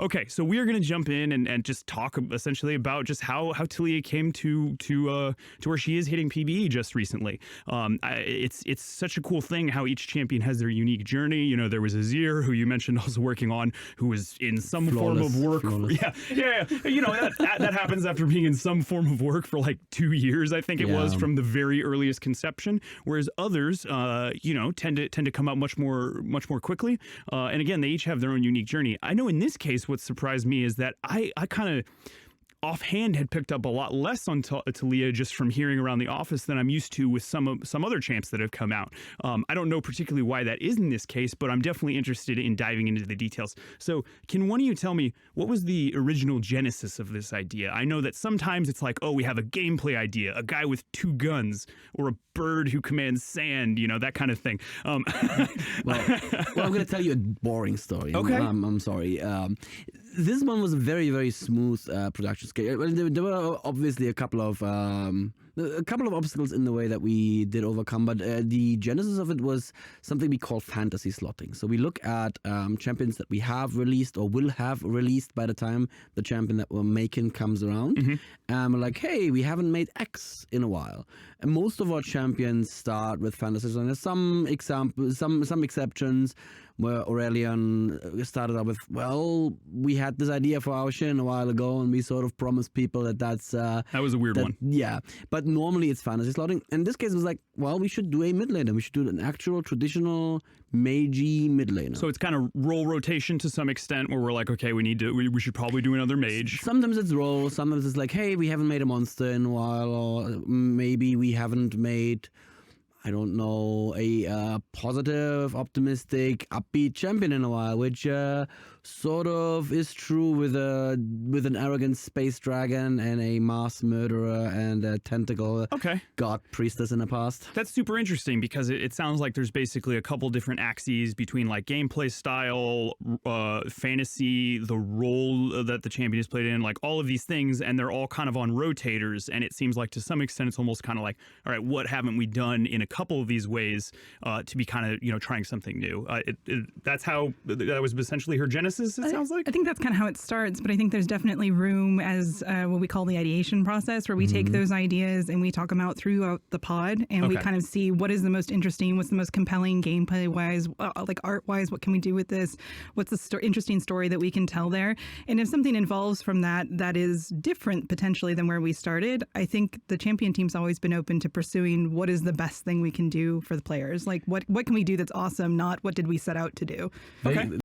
Okay, so we are going to jump in and just talk essentially about just how Tilia came to where she is hitting PBE just recently. It's such a cool thing how each champion has their unique journey. You know, there was Azir, who you mentioned also working on, who was in some form of work. Yeah. You know, that happens after being in some form of work for like 2 years, I think it was, from the very earliest conception. Whereas others, you know, tend to come out much more quickly. And again, they each have their own unique journey. I know in this case, what surprised me is that I kind of offhand had picked up a lot less on Tilia just from hearing around the office than I'm used to with some other champs that have come out. I don't know particularly why that is in this case, but I'm definitely interested in diving into the details. So can one of you tell me, what was the original genesis of this idea? I know that sometimes it's like, oh, we have a gameplay idea, a guy with 2 guns, or a bird who commands sand, you know, that kind of thing. Well, I'm going to tell you a boring story. Okay. I'm sorry. This one was a very, very smooth production scale. Well, there were obviously a couple of obstacles in the way that we did overcome, but the genesis of it was something we call fantasy slotting. So we look at champions that we have released or will have released by the time the champion that we're making comes around. We're like, hey, we haven't made X in a while. And most of our champions start with fantasy slotting. There's some examples, some exceptions, where Aurelion started out with, well, we had this idea for our Shin a while ago, and we sort of promised people that was a weird one. Yeah, but normally it's fantasy slotting. In this case, it was like, well, we should do a mid laner. We should do an actual traditional magey mid laner. So it's kind of role rotation to some extent, where we're like, okay, we should probably do another mage. Sometimes it's role. Sometimes it's like, hey, we haven't made a monster in a while, or maybe we haven't made, I don't know, a positive, optimistic, upbeat champion in a while, which sort of is true with an arrogant space dragon and a mass murderer and a tentacle god priestess in the past. That's super interesting because it sounds like there's basically a couple different axes between like gameplay style, fantasy, the role that the champion is played in, like all of these things, and they're all kind of on rotators. And it seems like to some extent it's almost kind of like, all right, what haven't we done in a couple of these ways to be kind of, you know, trying something new? That was essentially her genesis. It sounds like. I think that's kind of how it starts, but I think there's definitely room as what we call the ideation process, where we take those ideas and we talk them out throughout the pod, and we kind of see what is the most interesting, what's the most compelling gameplay wise, like art wise, what can we do with this, what's the interesting story that we can tell there. And if something involves from that is different potentially than where we started, I think the champion team's always been open to pursuing what is the best thing we can do for the players. Like what can we do that's awesome, not what did we set out to do. Okay.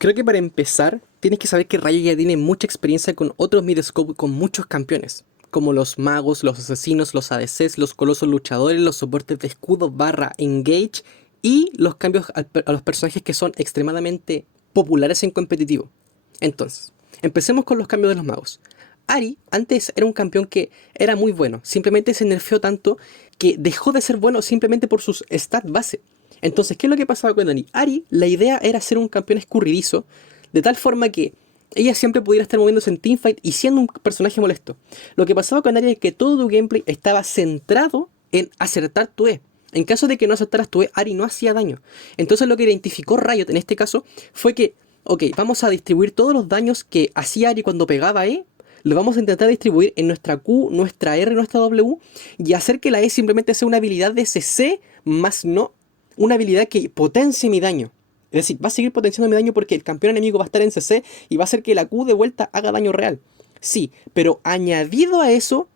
Creo que para empezar, tienes que saber que Riot ya tiene mucha experiencia con otros midscope, con muchos campeones, como los magos, los asesinos, los ADCs, los colosos luchadores, los soportes de escudo / engage y los cambios a los personajes que son extremadamente populares en competitivo. Entonces, empecemos con los cambios de los magos. Ahri antes era un campeón que era muy bueno, simplemente se nerfeó tanto que dejó de ser bueno simplemente por sus stats base. Entonces, ¿qué es lo que pasaba con Ahri? Ahri, la idea era ser un campeón escurridizo, de tal forma que ella siempre pudiera estar moviéndose en teamfight y siendo un personaje molesto. Lo que pasaba con Ahri es que todo tu gameplay estaba centrado en acertar tu E. En caso de que no acertaras tu E, Ahri no hacía daño. Entonces lo que identificó Riot en este caso fue que, ok, vamos a distribuir todos los daños que hacía Ahri cuando pegaba E, lo vamos a intentar distribuir en nuestra Q, nuestra R, nuestra W, y hacer que la E simplemente sea una habilidad de CC, más no una habilidad que potencie mi daño. Es decir, va a seguir potenciando mi daño porque el campeón enemigo va a estar en CC y va a hacer que la Q de vuelta haga daño real. Sí, pero añadido a eso,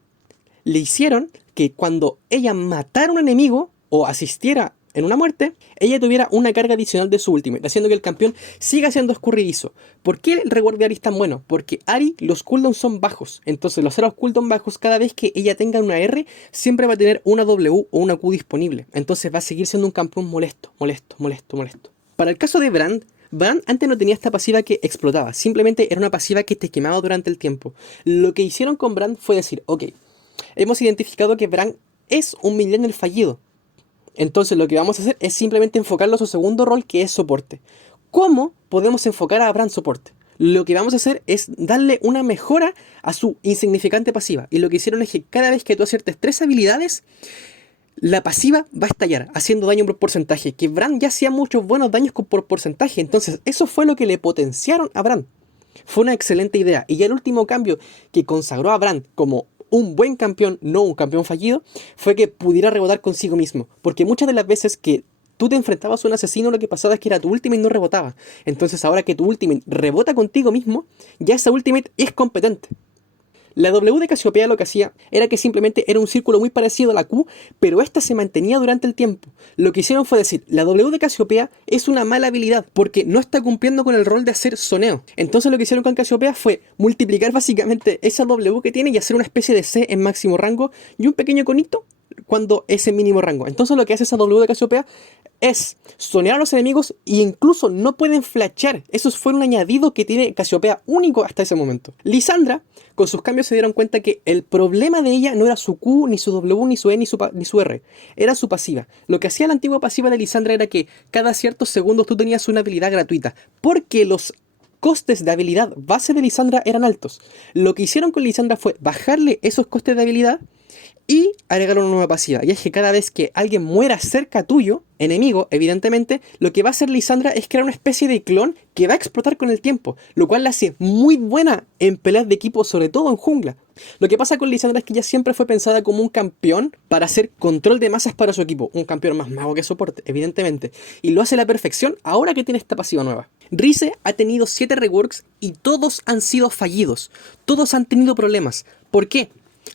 le hicieron que cuando ella matara a un enemigo o asistiera en una muerte, ella tuviera una carga adicional de su ultimate, haciendo que el campeón siga siendo escurridizo. ¿Por qué el reward de Ahri es tan bueno? Porque Ahri, los cooldowns son bajos. Entonces, los cooldowns bajos, cada vez que ella tenga una R, siempre va a tener una W o una Q disponible. Entonces va a seguir siendo un campeón molesto. Para el caso de Brand antes no tenía esta pasiva que explotaba. Simplemente era una pasiva que te quemaba durante el tiempo. Lo que hicieron con Brand fue decir, ok, hemos identificado que Brand es un millennial fallido. Entonces lo que vamos a hacer es simplemente enfocarlo a su segundo rol, que es soporte. ¿Cómo podemos enfocar a Brand soporte? Lo que vamos a hacer es darle una mejora a su insignificante pasiva. Y lo que hicieron es que cada vez que tú aciertes 3 habilidades, la pasiva va a estallar, haciendo daño por porcentaje, que Braum ya hacía muchos buenos daños por porcentaje, entonces eso fue lo que le potenciaron a Braum. Fue una excelente idea, y ya el último cambio que consagró a Braum como un buen campeón, no un campeón fallido, fue que pudiera rebotar consigo mismo, porque muchas de las veces que tú te enfrentabas a un asesino, lo que pasaba es que era tu ultimate no rebotaba. Entonces ahora que tu ultimate rebota contigo mismo, ya esa ultimate es competente. La W de Casiopea lo que hacía era que simplemente era un círculo muy parecido a la Q, pero esta se mantenía durante el tiempo. Lo que hicieron fue decir, la W de Casiopea es una mala habilidad porque no está cumpliendo con el rol de hacer soneo. Entonces lo que hicieron con Casiopea fue multiplicar básicamente esa W que tiene y hacer una especie de C en máximo rango y un pequeño conito cuando es en mínimo rango. Entonces lo que hace esa W de Casiopea es sonear a los enemigos e incluso no pueden flashear. Eso fue un añadido que tiene Casiopea único hasta ese momento. Lisandra, con sus cambios se dieron cuenta que el problema de ella no era su Q, ni su W, ni su E, ni su R. Era su pasiva. Lo que hacía la antigua pasiva de Lisandra era que cada ciertos segundos tú tenías una habilidad gratuita. Porque los costes de habilidad base de Lisandra eran altos. Lo que hicieron con Lisandra fue bajarle esos costes de habilidad y agregar una nueva pasiva. Y es que cada vez que alguien muera cerca tuyo, enemigo, evidentemente, lo que va a hacer Lisandra es crear una especie de clon que va a explotar con el tiempo, lo cual la hace muy buena en peleas de equipo, sobre todo en jungla. Lo que pasa con Lisandra es que ella siempre fue pensada como un campeón para hacer control de masas para su equipo, un campeón más mago que soporte, evidentemente, y lo hace a la perfección ahora que tiene esta pasiva nueva. Rize ha tenido 7 reworks y todos han sido fallidos, todos han tenido problemas. ¿Por qué?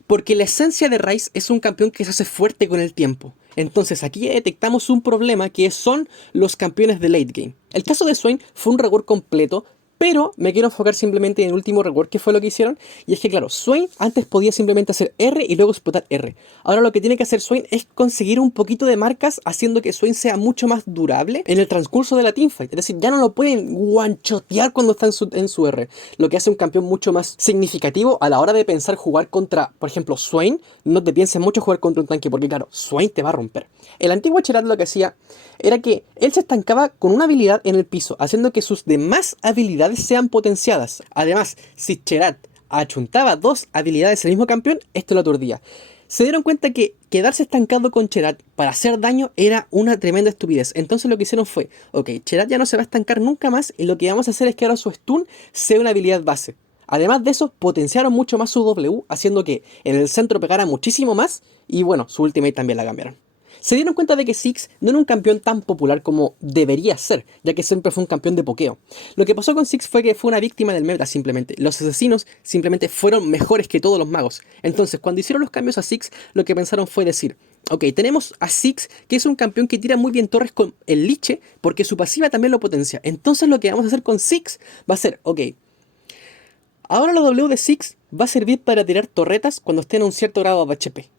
Porque la esencia de Ryze es un campeón que se hace fuerte con el tiempo. Entonces aquí detectamos un problema que son los campeones de late game. El caso de Swain fue un rework completo, pero me quiero enfocar simplemente en el último rework que fue lo que hicieron. Y es que claro, Swain antes podía simplemente hacer R y luego explotar R. Ahora lo que tiene que hacer Swain es conseguir un poquito de marcas, haciendo que Swain sea mucho más durable en el transcurso de la teamfight. Es decir, ya no lo pueden one-shotear cuando está en su R. Lo que hace un campeón mucho más significativo a la hora de pensar jugar contra, por ejemplo, Swain. No te pienses mucho jugar contra un tanque porque claro, Swain te va a romper. El antiguo Cherat lo que hacía era que él se estancaba con una habilidad en el piso, haciendo que sus demás habilidades sean potenciadas. Además, si Cherat achuntaba 2 habilidades del mismo campeón, esto lo aturdía. Se dieron cuenta que quedarse estancado con Cherat para hacer daño era una tremenda estupidez. Entonces lo que hicieron fue, ok, Cherat ya no se va a estancar nunca más y lo que vamos a hacer es que ahora su stun sea una habilidad base. Además de eso, potenciaron mucho más su W, haciendo que en el centro pegara muchísimo más y bueno, su ultimate también la cambiaron. Se dieron cuenta de que Ziggs no era un campeón tan popular como debería ser, ya que siempre fue un campeón de pokeo. Lo que pasó con Ziggs fue que fue una víctima del meta simplemente. Los asesinos simplemente fueron mejores que todos los magos. Entonces, cuando hicieron los cambios a Ziggs, lo que pensaron fue decir, ok, tenemos a Ziggs, que es un campeón que tira muy bien torres con el liche, porque su pasiva también lo potencia. Entonces lo que vamos a hacer con Ziggs va a ser, ok, ahora la W de Ziggs va a servir para tirar torretas cuando estén a un cierto grado de HP.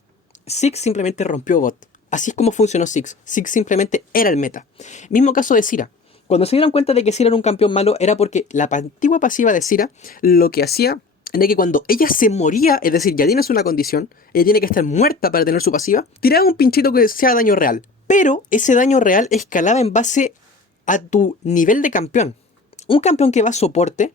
Ziggs simplemente rompió bot. Así es como funcionó Ziggs. Ziggs simplemente era el meta. Mismo caso de Zyra. Cuando se dieron cuenta de que Zyra era un campeón malo, era porque la antigua pasiva de Zyra lo que hacía era que cuando ella se moría, es decir, ya tienes una condición, ella tiene que estar muerta para tener su pasiva, tiraba un pinchito que sea daño real. Pero ese daño real escalaba en base a tu nivel de campeón. Un campeón que va a soporte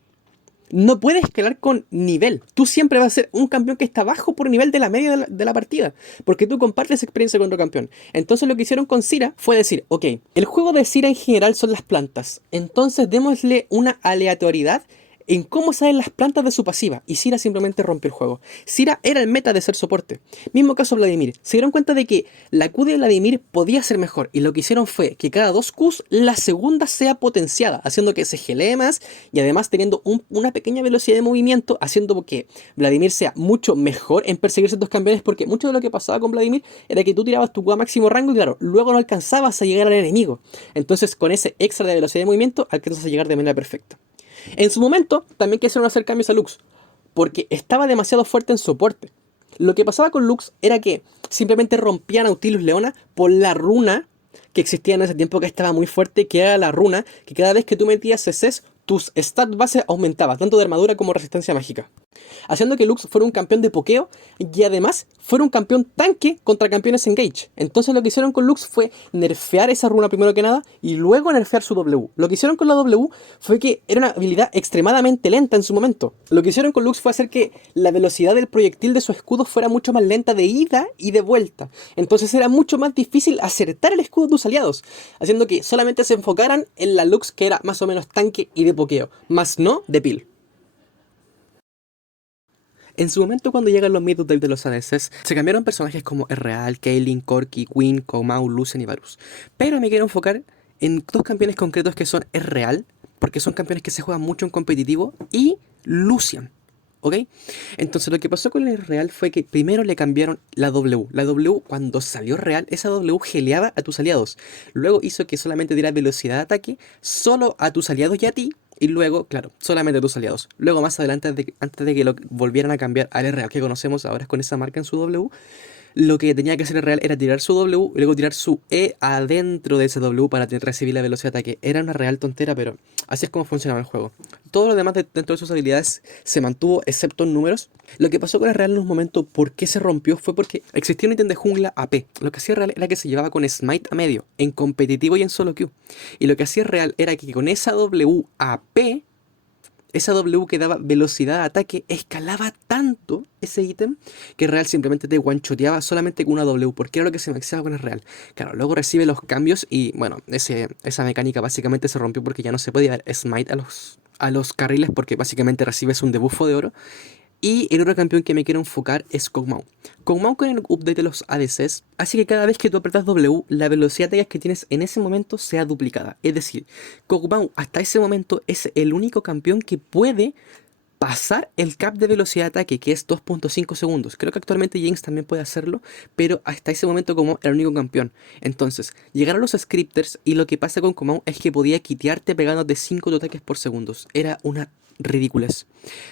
no puede escalar con nivel. Tú siempre vas a ser un campeón que está bajo por nivel de la media de la partida, porque tú compartes experiencia con otro campeón. Entonces lo que hicieron con Zyra fue decir, ok, el juego de Zyra en general son las plantas, entonces démosle una aleatoriedad en cómo salen las plantas de su pasiva, y Zyra simplemente rompe el juego. Zyra era el meta de ser soporte. Mismo caso Vladimir. Se dieron cuenta de que la Q de Vladimir podía ser mejor, y lo que hicieron fue que cada 2 Qs la segunda sea potenciada, haciendo que se gelee más, y además teniendo una pequeña velocidad de movimiento, haciendo que Vladimir sea mucho mejor en perseguir ciertos campeones, porque mucho de lo que pasaba con Vladimir era que tú tirabas tu Q a máximo rango, y claro, luego no alcanzabas a llegar al enemigo. Entonces con ese extra de velocidad de movimiento, alcanzas a llegar de manera perfecta. En su momento, también quisieron hacer cambios a Lux, porque estaba demasiado fuerte en soporte. Lo que pasaba con Lux era que simplemente rompían a Nautilus Leona por la runa que existía en ese tiempo, que estaba muy fuerte, que era la runa que cada vez que tú metías CCs, tus stats base aumentaban, tanto de armadura como resistencia mágica. haciendo que Lux fuera un campeón de pokeo y además fuera un campeón tanque contra campeones engage. Entonces lo que hicieron con Lux fue nerfear esa runa primero que nada y luego nerfear su W. Lo que hicieron con la W fue que era una habilidad extremadamente lenta en su momento. Lo que hicieron con Lux fue hacer que la velocidad del proyectil de su escudo fuera mucho más lenta de ida y de vuelta. Entonces era mucho más difícil acertar el escudo de tus aliados, haciendo que solamente se enfocaran en la Lux que era más o menos tanque y de pokeo, más no de peel. En su momento, cuando llegan los mid-updates de los ADCs, se cambiaron personajes como Real, Kaylin, Corki, Queen, Kog'Maw, Lucian y Varus. Pero me quiero enfocar en dos campeones concretos que son Real, porque son campeones que se juegan mucho en competitivo, y Lucian. ¿Ok? Entonces lo que pasó con el Real fue que primero le cambiaron la W. La W, cuando salió Real, esa W geleaba a tus aliados. Luego hizo que solamente diera velocidad de ataque solo a tus aliados y a ti. Y luego, claro, solamente a tus aliados. Luego más adelante, antes de que lo volvieran a cambiar al Real que conocemos ahora con esa marca en su W, lo que tenía que hacer el Real era tirar su W y luego tirar su E adentro de ese W para recibir la velocidad de ataque. Era una real tontera, pero así es como funcionaba el juego. Todo lo demás dentro de sus habilidades se mantuvo, excepto en números. Lo que pasó con el Real en un momento, ¿por qué se rompió? Fue porque existía un ítem de jungla AP. Lo que hacía Real era que se llevaba con Smite a medio, en competitivo y en solo queue. Y lo que hacía Real era que con esa W AP, esa W que daba velocidad de ataque, escalaba tanto ese ítem que Real simplemente te one-shoteaba solamente con una W, porque era lo que se maxeaba con el Real. Claro, luego recibe los cambios y bueno, esa mecánica básicamente se rompió porque ya no se podía dar smite a los carriles porque básicamente recibes un debuffo de oro. Y el otro campeón que me quiero enfocar es Kog'Maw. Kog'Maw con el update de los ADCs hace que cada vez que tú apretas W, la velocidad de ataque que tienes en ese momento sea duplicada. Es decir, Kog'Maw hasta ese momento es el único campeón que puede pasar el cap de velocidad de ataque, que es 2.5 segundos. Creo que actualmente Jinx también puede hacerlo, pero hasta ese momento Kog'Maw era el único campeón. Entonces, llegaron los scripters y lo que pasa con Kog'Maw es que podía quitearte pegándote 5 ataques por segundos. Era una ridículas.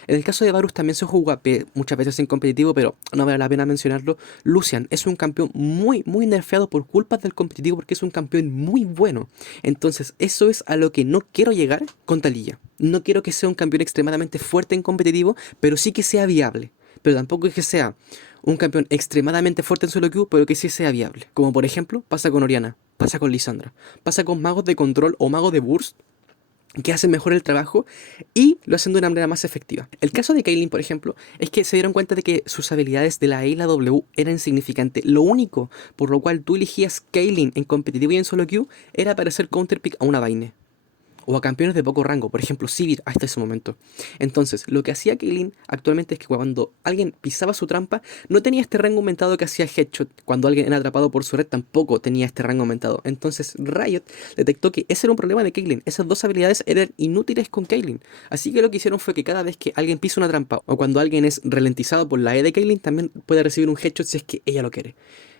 En el caso de Varus también se juega muchas veces en competitivo, pero no vale la pena mencionarlo. Lucian es un campeón muy nerfeado por culpa del competitivo porque es un campeón muy bueno. Entonces eso es a lo que no quiero llegar con Taliyah. No quiero que sea un campeón extremadamente fuerte en competitivo, pero sí que sea viable. Pero tampoco es que sea un campeón extremadamente fuerte en solo queue, pero que sí sea viable. Como por ejemplo pasa con Orianna, pasa con Lissandra, pasa con magos de control o magos de burst, que hacen mejor el trabajo y lo hacen de una manera más efectiva. El caso de Kaylin, por ejemplo, es que se dieron cuenta de que sus habilidades de la E y la W eran insignificantes. Lo único por lo cual tú elegías Kaylin en competitivo y en solo queue era para hacer counterpick a una Vayne o a campeones de poco rango, por ejemplo Sivir hasta ese momento. Entonces, lo que hacía Kaylin actualmente es que cuando alguien pisaba su trampa, no tenía este rango aumentado que hacía Headshot. Cuando alguien era atrapado por su red, tampoco tenía este rango aumentado. Entonces, Riot detectó que ese era un problema de Kaylin. Esas dos habilidades eran inútiles con Kaylin. Así que lo que hicieron fue que cada vez que alguien pisa una trampa, o cuando alguien es ralentizado por la E de Kaylin, también puede recibir un Headshot si es que ella lo quiere.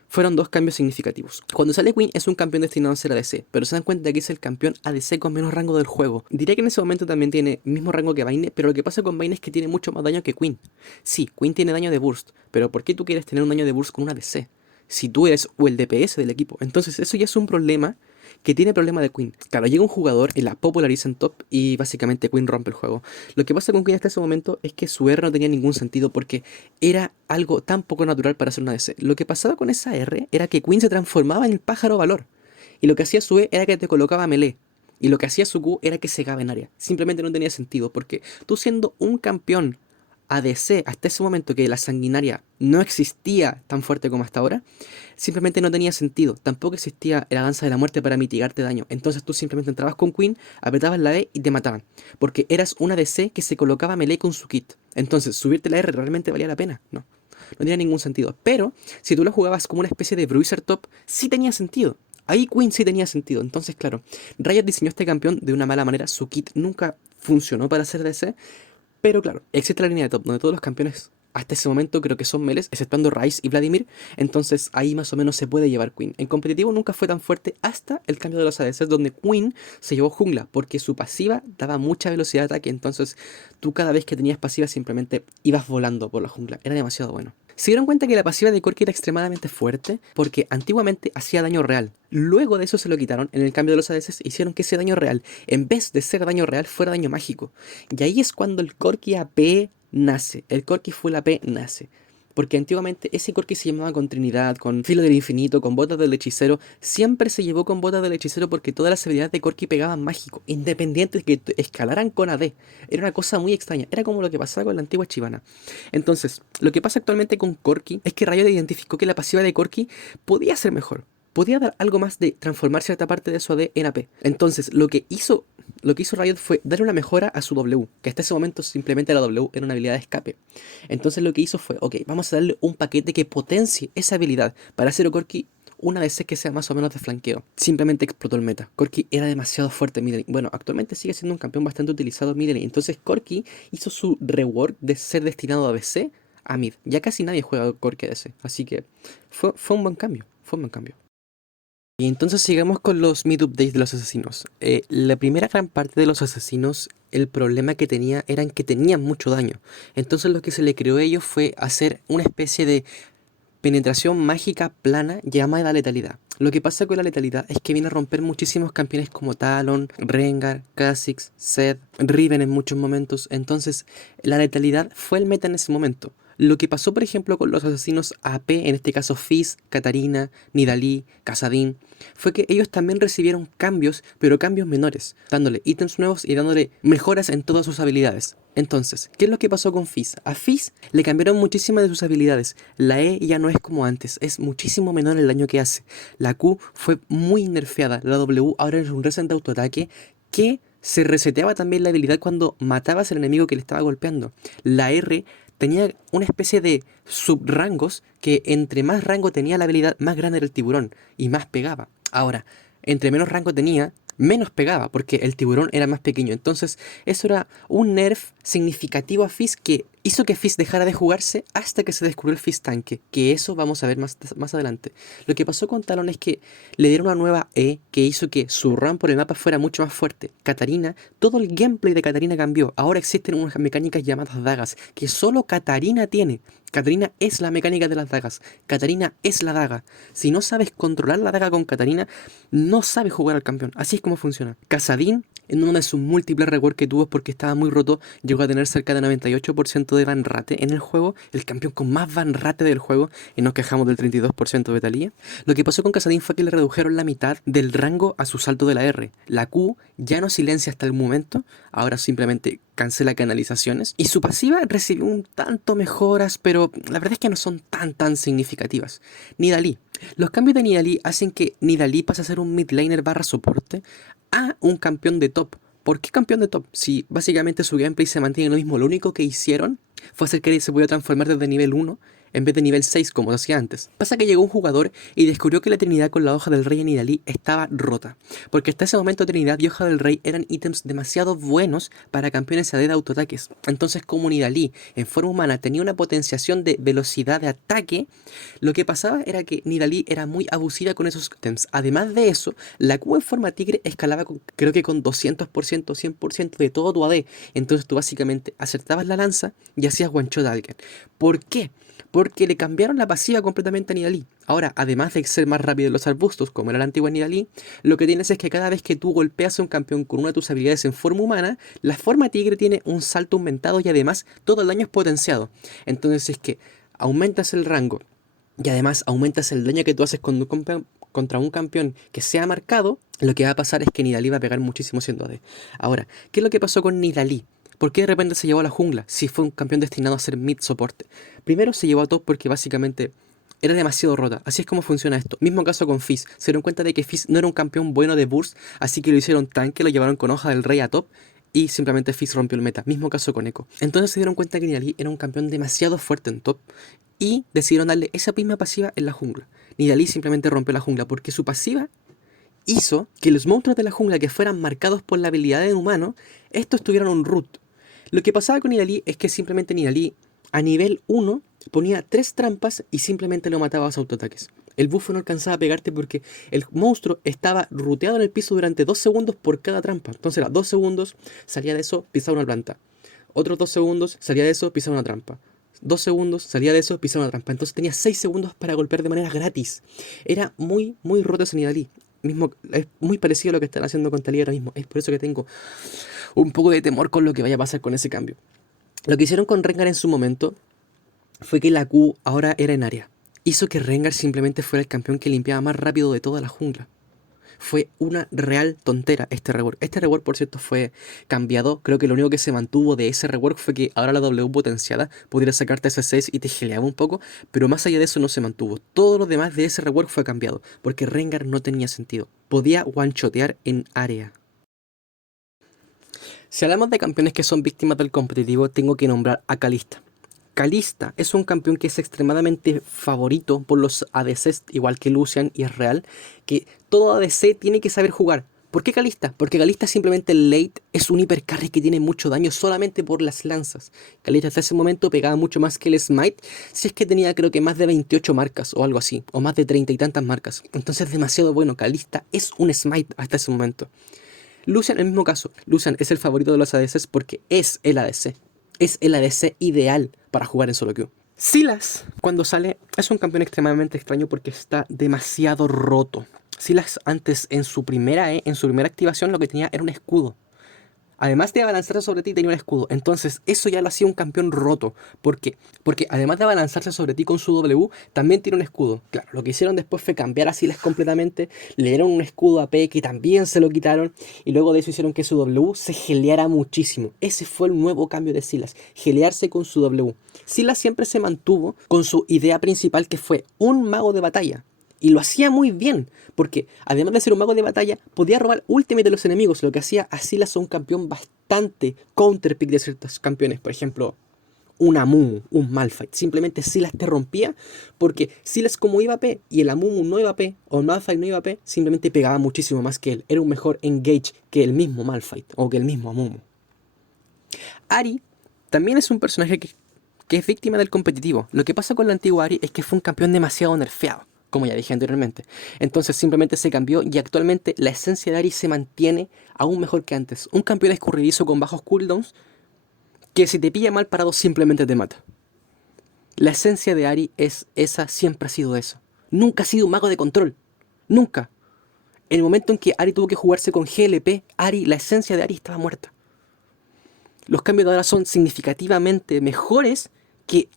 Fueron dos cambios significativos. Cuando sale Queen es un campeón destinado a ser ADC, pero se dan cuenta de que es el campeón ADC con menos rango del juego. Diría que en ese momento también tiene mismo rango que Vayne, pero lo que pasa con Vayne es que tiene mucho más daño que Queen. Sí, Queen tiene daño de burst, pero ¿por qué tú quieres tener un daño de burst con un ADC? Si tú eres o el DPS del equipo. Entonces eso ya es un problema que tiene problema de Queen. Claro, llega un jugador y la populariza en top y básicamente Queen rompe el juego. Lo que pasa con Queen hasta ese momento es que su R no tenía ningún sentido porque era algo tan poco natural para hacer una ADC. Lo que pasaba con esa R era que Queen se transformaba en el pájaro valor. Y lo que hacía su E era que te colocaba melee. Y lo que hacía su Q era que cegaba en área. Simplemente no tenía sentido porque tú siendo un campeón ADC hasta ese momento que la sanguinaria no existía tan fuerte como hasta ahora, simplemente no tenía sentido. Tampoco existía la danza de la muerte para mitigarte daño. Entonces tú simplemente entrabas con Queen, apretabas la E y te mataban. Porque eras una ADC que se colocaba melee con su kit. Entonces subirte la R realmente valía la pena. No tenía ningún sentido. Pero si tú la jugabas como una especie de bruiser top, sí tenía sentido. Ahí Queen sí tenía sentido. Entonces claro, Riot diseñó este campeón de una mala manera. Su kit nunca funcionó para ser ADC. Pero claro, existe la línea de top donde todos los campeones hasta ese momento creo que son melees, exceptuando Ryze y Vladimir. Entonces ahí más o menos se puede llevar Queen. En competitivo nunca fue tan fuerte hasta el cambio de los ADCs donde Queen se llevó jungla porque su pasiva daba mucha velocidad de ataque. Entonces tú cada vez que tenías pasiva simplemente ibas volando por la jungla. Era demasiado bueno. Se dieron cuenta que la pasiva de Corki era extremadamente fuerte porque antiguamente hacía daño real. Luego de eso se lo quitaron en el cambio de los ADCs, hicieron que ese daño real, en vez de ser daño real, fuera daño mágico. Y ahí es cuando el Corki AP nace. El Corki Full AP nace. Porque antiguamente ese Corki se llamaba con Trinidad, con Filo del Infinito, con Botas del Hechicero. Siempre se llevó con Botas del Hechicero porque todas las habilidades de Corki pegaban mágico, independientes de que escalaran con AD. Era una cosa muy extraña. Era como lo que pasaba con la antigua Chivana. Entonces, lo que pasa actualmente con Corki es que Riot identificó que la pasiva de Corki podía ser mejor. Podía dar algo más de transformar cierta parte de su AD en AP. Entonces, lo que hizo Riot fue darle una mejora a su W, que hasta ese momento simplemente la W era una habilidad de escape. Entonces lo que hizo fue, ok, vamos a darle un paquete que potencie esa habilidad para hacer a Corki una DC que sea más o menos de flanqueo. Simplemente explotó el meta. Corki era demasiado fuerte en midlane. Bueno, actualmente sigue siendo un campeón bastante utilizado en midlane. Entonces Corki hizo su rework de ser destinado a DC a mid. Ya casi nadie juega Corki a DC. Así que fue un buen cambio. Fue un buen cambio. Y entonces sigamos con los mid-updates de los asesinos. La primera gran parte de los asesinos, el problema que tenía era que tenían mucho daño. Entonces lo que se le creó a ellos fue hacer una especie de penetración mágica plana llamada letalidad. Lo que pasa con la letalidad es que viene a romper muchísimos campeones como Talon, Rengar, Kha'Zix, Zed, Riven en muchos momentos. Entonces la letalidad fue el meta en ese momento. Lo que pasó, por ejemplo, con los asesinos AP, en este caso Fizz, Katarina, Nidalee, Kassadin, fue que ellos también recibieron cambios, pero cambios menores, dándole ítems nuevos y dándole mejoras en todas sus habilidades. Entonces, ¿qué es lo que pasó con Fizz? A Fizz le cambiaron muchísimas de sus habilidades. La E ya no es como antes, es muchísimo menor el daño que hace. La Q fue muy nerfeada, la W ahora es un recent autoataque que se reseteaba también la habilidad cuando matabas al enemigo que le estaba golpeando. La R tenía una especie de subrangos que entre más rango tenía la habilidad, más grande era el tiburón y más pegaba. Ahora, entre menos rango tenía, menos pegaba porque el tiburón era más pequeño. Entonces, eso era un nerf significativo a Fizz que hizo que Fizz dejara de jugarse hasta que se descubrió el Fizz tanque, que eso vamos a ver más adelante. Lo que pasó con Talon es que le dieron una nueva E que hizo que su run por el mapa fuera mucho más fuerte. Katarina, todo el gameplay de Katarina cambió. Ahora existen unas mecánicas llamadas dagas que solo Katarina tiene. Katarina es la mecánica de las dagas. Katarina es la daga. Si no sabes controlar la daga con Katarina, no sabes jugar al campeón. Así es como funciona. Kassadin, en uno de sus múltiples reworks que tuvo porque estaba muy roto, llegó a tener cerca de 98% de ban rate en el juego, el campeón con más ban rate del juego, y nos quejamos del 32% de Thalía. Lo que pasó con Kassadin fue que le redujeron la mitad del rango a su salto de la R. La Q ya no silencia hasta el momento, ahora simplemente cancela canalizaciones, y su pasiva recibió un tanto mejoras, pero la verdad es que no son tan significativas. Nidalee. Los cambios de Nidalee hacen que Nidalee pase a ser un mid laner barra soporte a un campeón de top. ¿Por qué campeón de top? Si básicamente su gameplay se mantiene lo mismo, lo único que hicieron fue hacer que se pudiera transformar desde nivel 1 en vez de nivel 6 como lo hacía antes. Pasa que llegó un jugador y descubrió que la Trinidad con la hoja del rey en Nidalee estaba rota, porque hasta ese momento Trinidad y hoja del rey eran ítems demasiado buenos para campeones AD de autoataques. Entonces, como Nidalee en forma humana tenía una potenciación de velocidad de ataque, lo que pasaba era que Nidalee era muy abusiva con esos ítems. Además de eso, la Q en forma tigre escalaba creo que con 200%, 100% de todo tu AD. Entonces tú básicamente acertabas la lanza y hacías one shot a alguien. ¿Por qué? Porque le cambiaron la pasiva completamente a Nidalee. Ahora, además de ser más rápido en los arbustos, como era la antigua Nidalee, lo que tienes es que cada vez que tú golpeas a un campeón con una de tus habilidades en forma humana, la forma tigre tiene un salto aumentado y además todo el daño es potenciado. Entonces es que aumentas el rango y además aumentas el daño que tú haces contra un campeón que sea marcado, lo que va a pasar es que Nidalee va a pegar muchísimo siendo AD. Ahora, ¿qué es lo que pasó con Nidalee? ¿Por qué de repente se llevó a la jungla si fue un campeón destinado a ser mid soporte? Primero se llevó a top porque básicamente era demasiado rota. Así es como funciona esto. Mismo caso con Fizz. Se dieron cuenta de que Fizz no era un campeón bueno de burst, así que lo hicieron tanque, lo llevaron con hoja del rey a top y simplemente Fizz rompió el meta. Mismo caso con Echo. Entonces se dieron cuenta que Nidalee era un campeón demasiado fuerte en top y decidieron darle esa misma pasiva en la jungla. Nidalee simplemente rompió la jungla porque su pasiva hizo que los monstruos de la jungla que fueran marcados por la habilidad de humano, estos tuvieran un root. Lo que pasaba con Nidalee es que simplemente Nidalee a nivel 1 ponía 3 trampas y simplemente lo mataba a los autoataques. El buffo no alcanzaba a pegarte porque el monstruo estaba ruteado en el piso durante 2 segundos por cada trampa. Entonces era 2 segundos, salía de eso, pisaba una planta. Otros 2 segundos, salía de eso, pisaba una trampa. 2 segundos, salía de eso, pisaba una trampa. Entonces tenía 6 segundos para golpear de manera gratis. Era muy roto ese Nidalee. Es muy parecido a lo que están haciendo con Thalía ahora mismo. Es por eso que tengo un poco de temor con lo que vaya a pasar con ese cambio. Lo que hicieron con Rengar en su momento fue que la Q ahora era en área. Hizo que Rengar simplemente fuera el campeón que limpiaba más rápido de toda la jungla. Fue una real tontera este rework. Este rework, por cierto, fue cambiado. Creo que lo único que se mantuvo de ese rework fue que ahora la W potenciada pudiera sacarte S6 y te geleaba un poco, pero más allá de eso no se mantuvo. Todo lo demás de ese rework fue cambiado, porque Rengar no tenía sentido. Podía one-shotear en área. Si hablamos de campeones que son víctimas del competitivo, tengo que nombrar a Kalista. Kalista es un campeón que es extremadamente favorito por los ADCs, igual que Lucian, y es real que todo ADC tiene que saber jugar. ¿Por qué Kalista? Porque Kalista simplemente el late es un hipercarry que tiene mucho daño solamente por las lanzas. Kalista hasta ese momento pegaba mucho más que el Smite, si es que tenía creo que más de 28 marcas o algo así, o más de 30 y tantas marcas. Entonces demasiado bueno, Kalista es un Smite hasta ese momento. Lucian, en el mismo caso, Lucian es el favorito de los ADCs porque es el ADC. Es el ADC ideal para jugar en solo queue. Sylas, cuando sale, es un campeón extremadamente extraño porque está demasiado roto. Sylas antes, en su primera activación, lo que tenía era un escudo. Además de abalanzarse sobre ti, tenía un escudo. Entonces, eso ya lo hacía un campeón roto. ¿Por qué? Porque además de abalanzarse sobre ti con su W, también tiene un escudo. Claro, lo que hicieron después fue cambiar a Sylas completamente. Le dieron un escudo AP que también se lo quitaron. Y luego de eso hicieron que su W se geleara muchísimo. Ese fue el nuevo cambio de Sylas. Gelearse con su W. Sylas siempre se mantuvo con su idea principal, que fue un mago de batalla. Y lo hacía muy bien, porque además de ser un mago de batalla, podía robar ultimate de los enemigos, lo que hacía a Sylas un campeón bastante counterpick de ciertos campeones. Por ejemplo, un Amumu, un Malphite. Simplemente Sylas te rompía, porque Sylas como iba AP y el Amumu no iba AP, o el Malphite no iba AP, simplemente pegaba muchísimo más que él. Era un mejor engage que el mismo Malphite, o que el mismo Amumu. Ahri también es un personaje que es víctima del competitivo. Lo que pasa con la antigua Ahri es que fue un campeón demasiado nerfeado, como ya dije anteriormente. Entonces simplemente se cambió y actualmente la esencia de Ahri se mantiene aún mejor que antes. Un campeón escurridizo con bajos cooldowns que si te pilla mal parado simplemente te mata. La esencia de Ahri es esa, siempre ha sido eso. Nunca ha sido un mago de control. Nunca. En el momento en que Ahri tuvo que jugarse con GLP, la esencia de Ahri estaba muerta. Los cambios de ahora son significativamente mejores que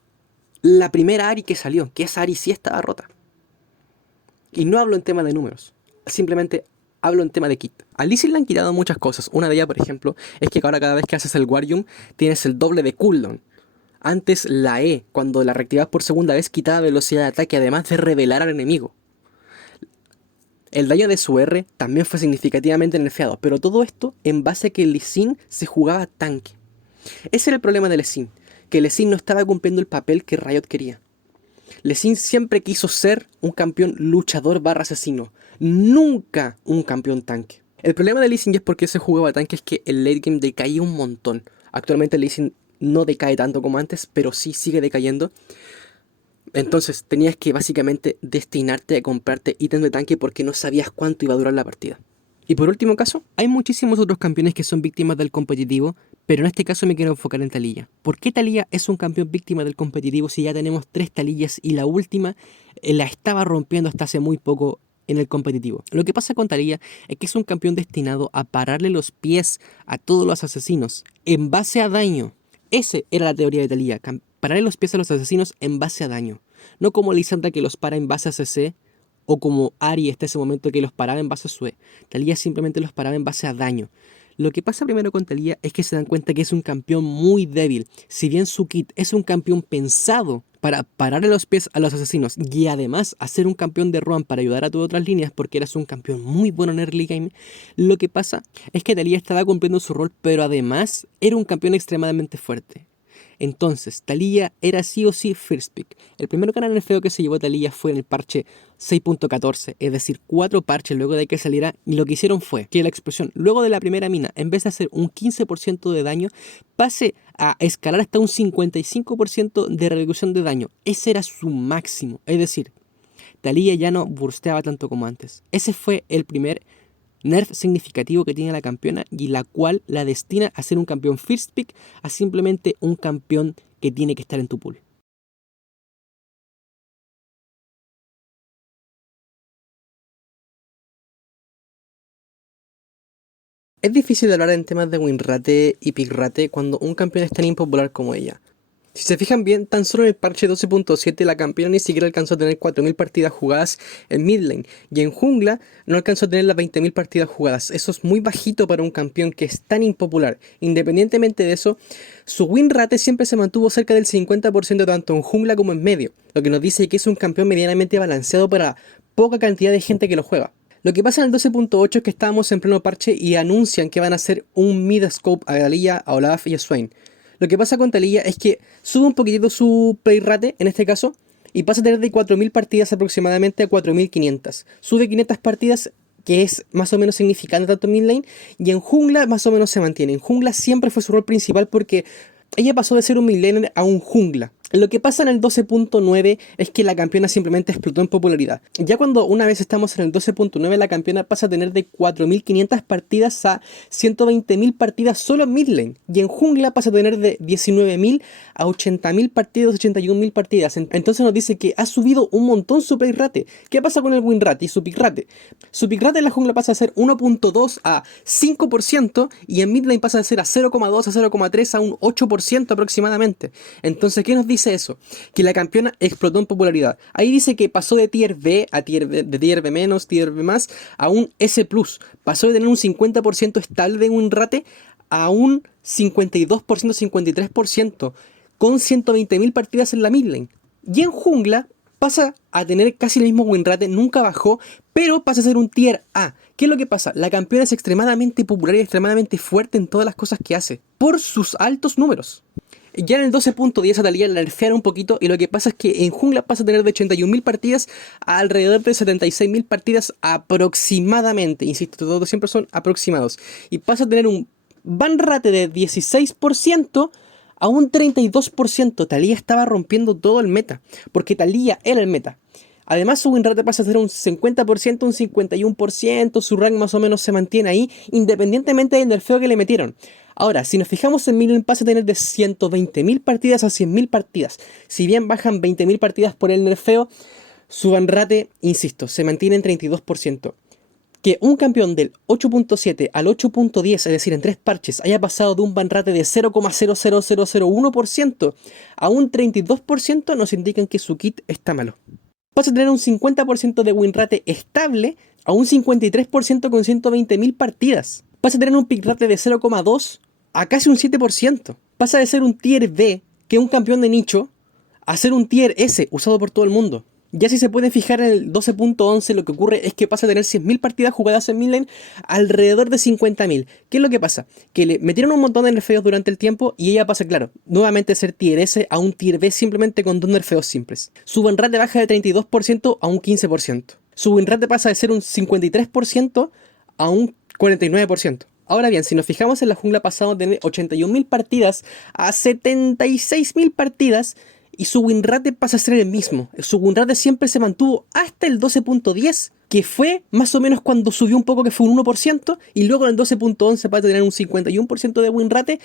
la primera Ahri que salió, que esa Ahri sí estaba rota. Y no hablo en tema de números, simplemente hablo en tema de kit. A Lee Sin le han quitado muchas cosas. Una de ellas, por ejemplo, es que ahora cada vez que haces el Warrium tienes el doble de cooldown. Antes la E, cuando la reactivas por segunda vez, quitaba velocidad de ataque, además de revelar al enemigo. El daño de su R también fue significativamente nerfeado, pero todo esto en base a que Lee Sin se jugaba tanque. Ese era el problema de Lee Sin, que Lee Sin no estaba cumpliendo el papel que Riot quería. Lee Sin siempre quiso ser un campeón luchador / asesino, nunca un campeón tanque. El problema de Lee Sin, y es porque se jugaba tanque, es que el late game decaía un montón. Actualmente Lee Sin no decae tanto como antes, pero sí sigue decayendo. Entonces tenías que básicamente destinarte a comprarte ítems de tanque porque no sabías cuánto iba a durar la partida. Y por último caso, hay muchísimos otros campeones que son víctimas del competitivo, pero en este caso me quiero enfocar en Taliyah. ¿Por qué Taliyah es un campeón víctima del competitivo si ya tenemos 3 Taliyahs y la última la estaba rompiendo hasta hace muy poco en el competitivo? Lo que pasa con Taliyah es que es un campeón destinado a pararle los pies a todos los asesinos en base a daño. Esa era la teoría de Taliyah, pararle los pies a los asesinos en base a daño. No como Lissandra, que los para en base a CC, o como Ahri hasta ese momento, que los paraba en base a SUE. Taliyah simplemente los paraba en base a daño. Lo que pasa primero con Taliyah es que se dan cuenta que es un campeón muy débil. Si bien su kit es un campeón pensado para pararle los pies a los asesinos y además hacer un campeón de Roam para ayudar a tus otras líneas porque eras un campeón muy bueno en early game, lo que pasa es que Taliyah estaba cumpliendo su rol, pero además era un campeón extremadamente fuerte. Entonces, Taliyah era sí o sí first pick. El primer canal nerfeo que se llevó Taliyah fue en el parche 6.14, es decir, 4 parches luego de que saliera, y lo que hicieron fue que la explosión luego de la primera mina, en vez de hacer un 15% de daño, pase a escalar hasta un 55% de reducción de daño. Ese era su máximo, es decir, Taliyah ya no bursteaba tanto como antes. Ese fue el primer nerf significativo que tiene la campeona y la cual la destina a ser un campeón first pick a simplemente un campeón que tiene que estar en tu pool. Es difícil hablar en temas de win rate y pick rate cuando un campeón es tan impopular como ella. Si se fijan bien, tan solo en el parche 12.7 la campeona ni siquiera alcanzó a tener 4.000 partidas jugadas en mid lane, y en jungla no alcanzó a tener las 20.000 partidas jugadas. Eso es muy bajito para un campeón que es tan impopular. Independientemente de eso, su win rate siempre se mantuvo cerca del 50% tanto en jungla como en medio, lo que nos dice que es un campeón medianamente balanceado para poca cantidad de gente que lo juega. Lo que pasa en el 12.8 es que estábamos en pleno parche y anuncian que van a hacer un mid scope a Taliyah, a Olaf y a Swain. Lo que pasa con Taliyah es que sube un poquitito su play rate, en este caso, y pasa a tener de 4.000 partidas aproximadamente a 4.500. Sube 500 partidas, que es más o menos significante tanto en mid lane, y en jungla más o menos se mantiene. En jungla siempre fue su rol principal porque ella pasó de ser un mid laner a un jungla. Lo que pasa en el 12.9 es que la campeona simplemente explotó en popularidad. Ya cuando una vez estamos en el 12.9, la campeona pasa a tener de 4.500 partidas a 120.000 partidas solo en mid lane. Y en jungla pasa a tener de 19.000 a 80.000 partidas, 81.000 partidas. Entonces nos dice que ha subido un montón su play rate. ¿Qué pasa con el win rate y su pick rate? Su pick rate en la jungla pasa a ser 1.2 a 5% y en mid lane pasa a ser a 0.2 a 0.3 a un 8% aproximadamente. Entonces, ¿qué nos dice eso? Que la campeona explotó en popularidad. Ahí dice que pasó de tier B a tier B, de tier B menos, tier B más, a un S+. Pasó de tener un 50% estable de win rate a un 52%, 53%, con 120.000 partidas en la mid lane. Y en jungla pasa a tener casi el mismo win rate, nunca bajó, pero pasa a ser un tier A. ¿Qué es lo que pasa? La campeona es extremadamente popular y extremadamente fuerte en todas las cosas que hace, por sus altos números. Ya en el 12.10 a Taliyah la nerfearon un poquito y lo que pasa es que en jungla pasa a tener de 81.000 partidas a alrededor de 76.000 partidas aproximadamente. Insisto, todos siempre son aproximados. Y pasa a tener un ban rate de 16% a un 32%. Taliyah estaba rompiendo todo el meta, porque Taliyah era el meta. Además, su win rate pasa a ser un 50%, un 51%, su rank más o menos se mantiene ahí, independientemente del nerfeo que le metieron. Ahora, si nos fijamos en mid lane pasa a tener de 120.000 partidas a 100.000 partidas. Si bien bajan 20.000 partidas por el nerfeo, su ban rate, insisto, se mantiene en 32%. Que un campeón del 8.7 al 8.10, es decir, en 3 parches, haya pasado de un ban rate de 0,00001% a un 32%, nos indican que su kit está malo. Pasa a tener un 50% de win rate estable a un 53% con 120.000 partidas. Pasa a tener un pick rate de 0,2 a casi un 7%. Pasa de ser un tier B, que es un campeón de nicho, a ser un tier S, usado por todo el mundo. Ya si se pueden fijar en el 12.11, lo que ocurre es que pasa a tener 100.000 partidas jugadas en mid lane alrededor de 50.000. ¿Qué es lo que pasa? Que le metieron un montón de nerfeos durante el tiempo y ella pasa, claro, nuevamente de ser tier S a un tier B simplemente con 2 nerfeos simples. Su win rate baja de 32% a un 15%. Su win rate pasa de ser un 53% a un 49%. Ahora bien, si nos fijamos en la jungla pasamos de tener 81.000 partidas a 76.000 partidas y su win rate pasa a ser el mismo. Su win rate siempre se mantuvo hasta el 12.10, que fue más o menos cuando subió un poco, que fue un 1%, y luego en el 12.11 pasa a tener un 51% de win rate,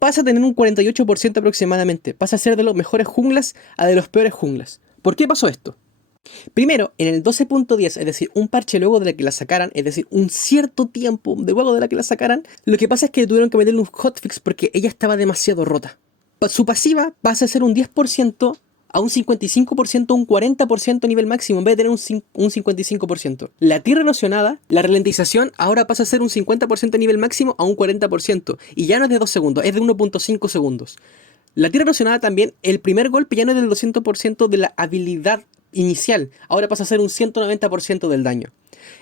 pasa a tener un 48% aproximadamente. Pasa a ser de los mejores junglas a de los peores junglas. ¿Por qué pasó esto? Primero, en el 12.10, es decir, un parche luego de la que la sacaran, es decir, un cierto tiempo de luego de la que la sacaran, lo que pasa es que tuvieron que meterle un hotfix porque ella estaba demasiado rota. Su pasiva pasa a ser un 10% a un 55%, un 40% a nivel máximo, en vez de tener un 55%. La tierra erosionada, la ralentización, ahora pasa a ser un 50% a nivel máximo a un 40%. Y ya no es de 2 segundos, es de 1.5 segundos. La tierra erosionada también, el primer golpe ya no es del 200% de la habilidad inicial, ahora pasa a ser un 190% del daño.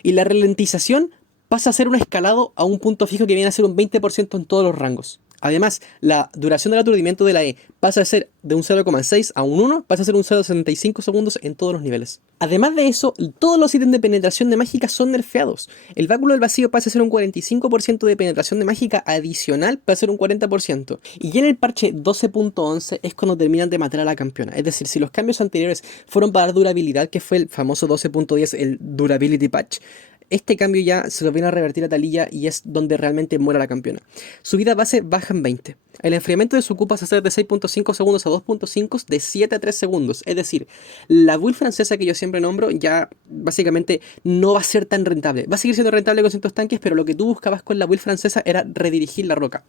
Y la ralentización pasa a ser un escalado a un punto fijo que viene a ser un 20% en todos los rangos. Además, la duración del aturdimiento de la E pasa a ser de un 0,6 a un 1, pasa a ser un 0,75 segundos en todos los niveles. Además de eso, todos los ítems de penetración de mágica son nerfeados. El báculo del vacío pasa a ser un 45% de penetración de mágica adicional, pasa a ser un 40%. Y ya en el parche 12.11 es cuando terminan de matar a la campeona. Es decir, si los cambios anteriores fueron para dar durabilidad, que fue el famoso 12.10, el Durability Patch, Este cambio ya se lo viene a revertir a Taliyah y es donde realmente muere la campeona. Su vida base baja en 20. El enfriamiento de su Q pasa a ser de 6.5 segundos a 2.5 de 7 a 3 segundos. Es decir, la build francesa que yo siempre nombro ya básicamente no va a ser tan rentable. Va a seguir siendo rentable con ciertos tanques, pero lo que tú buscabas con la build francesa era redirigir la roca.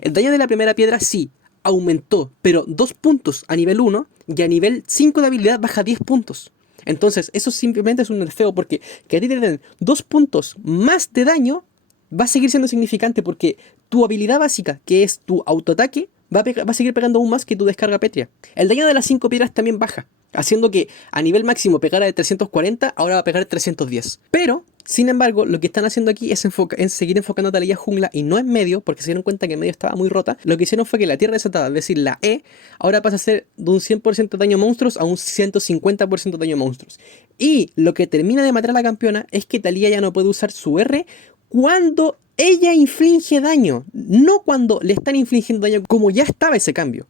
El daño de la primera piedra sí aumentó, pero 2 puntos a nivel 1 y a nivel 5 de habilidad baja 10 puntos. Entonces, eso simplemente es un nerfeo porque que a ti te den 2 puntos más de daño va a seguir siendo significante porque tu habilidad básica, que es tu autoataque, va a seguir pegando aún más que tu descarga pétrea. El daño de las 5 piedras también baja, haciendo que a nivel máximo pegara de 340, ahora va a pegar de 310. Pero, sin embargo, lo que están haciendo aquí es seguir enfocando a Taliyah jungla y no en medio, porque se dieron cuenta que en medio estaba muy rota. Lo que hicieron fue que la tierra desatada, es decir, la E, ahora pasa a ser de un 100% de daño a monstruos a un 150% de daño a monstruos. Y lo que termina de matar a la campeona es que Taliyah ya no puede usar su R cuando ella inflige daño, no cuando le están infligiendo daño, como ya estaba ese cambio.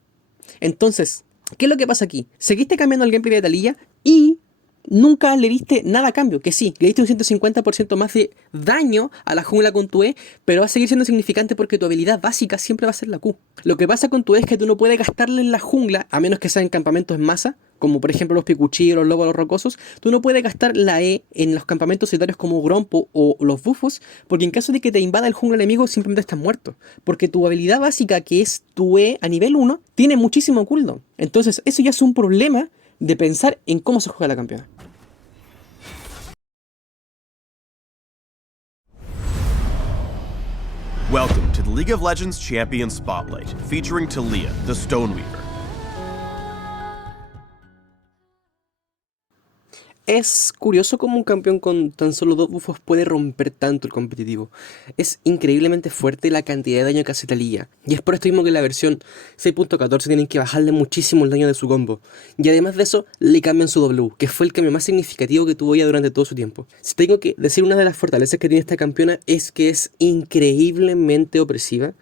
Entonces, ¿qué es lo que pasa aquí? Seguiste cambiando el gameplay de Taliyah y nunca le diste nada a cambio. Que sí, le diste un 150% más de daño a la jungla con tu E, pero va a seguir siendo significante porque tu habilidad básica siempre va a ser la Q. Lo que pasa con tu E es que tú no puedes gastarle en la jungla, a menos que sea en campamentos en masa, como por ejemplo los picuchillos, los lobos, los rocosos. Tú no puedes gastar la E en los campamentos solitarios como Grompo o los bufos, porque en caso de que te invada el jungla enemigo simplemente estás muerto. Porque tu habilidad básica, que es tu E a nivel 1, tiene muchísimo cooldown. Entonces eso ya es un problema de pensar en cómo se juega la campeona. Welcome to the League of Legends Champion Spotlight, featuring Taliyah, the Stoneweaver. Es curioso cómo un campeón con tan solo 2 buffos puede romper tanto el competitivo. Es increíblemente fuerte la cantidad de daño que hace Taliyah. Y es por esto mismo que en la versión 6.14 tienen que bajarle muchísimo el daño de su combo. Y además de eso, le cambian su W, que fue el cambio más significativo que tuvo ella durante todo su tiempo. Si tengo que decir una de las fortalezas que tiene esta campeona es que es increíblemente opresiva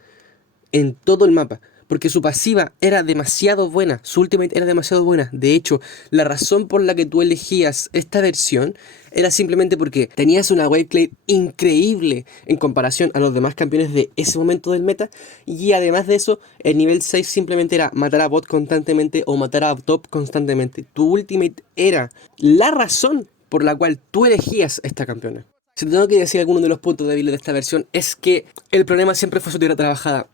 en todo el mapa. Porque su pasiva era demasiado buena, su ultimate era demasiado buena. De hecho, la razón por la que tú elegías esta versión era simplemente porque tenías una waveclave increíble en comparación a los demás campeones de ese momento del meta. Y además de eso, el nivel 6 simplemente era matar a bot constantemente o matar a top constantemente. Tu ultimate era la razón por la cual tú elegías esta campeona. Si tengo que decir alguno de los puntos débiles de esta versión es que el problema siempre fue su tierra trabajada.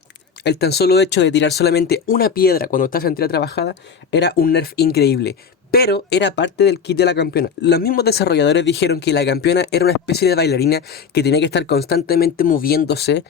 El tan solo hecho de tirar solamente una piedra cuando estás en tierra trabajada era un nerf increíble, pero era parte del kit de la campeona. Los mismos desarrolladores dijeron que la campeona era una especie de bailarina que tenía que estar constantemente moviéndose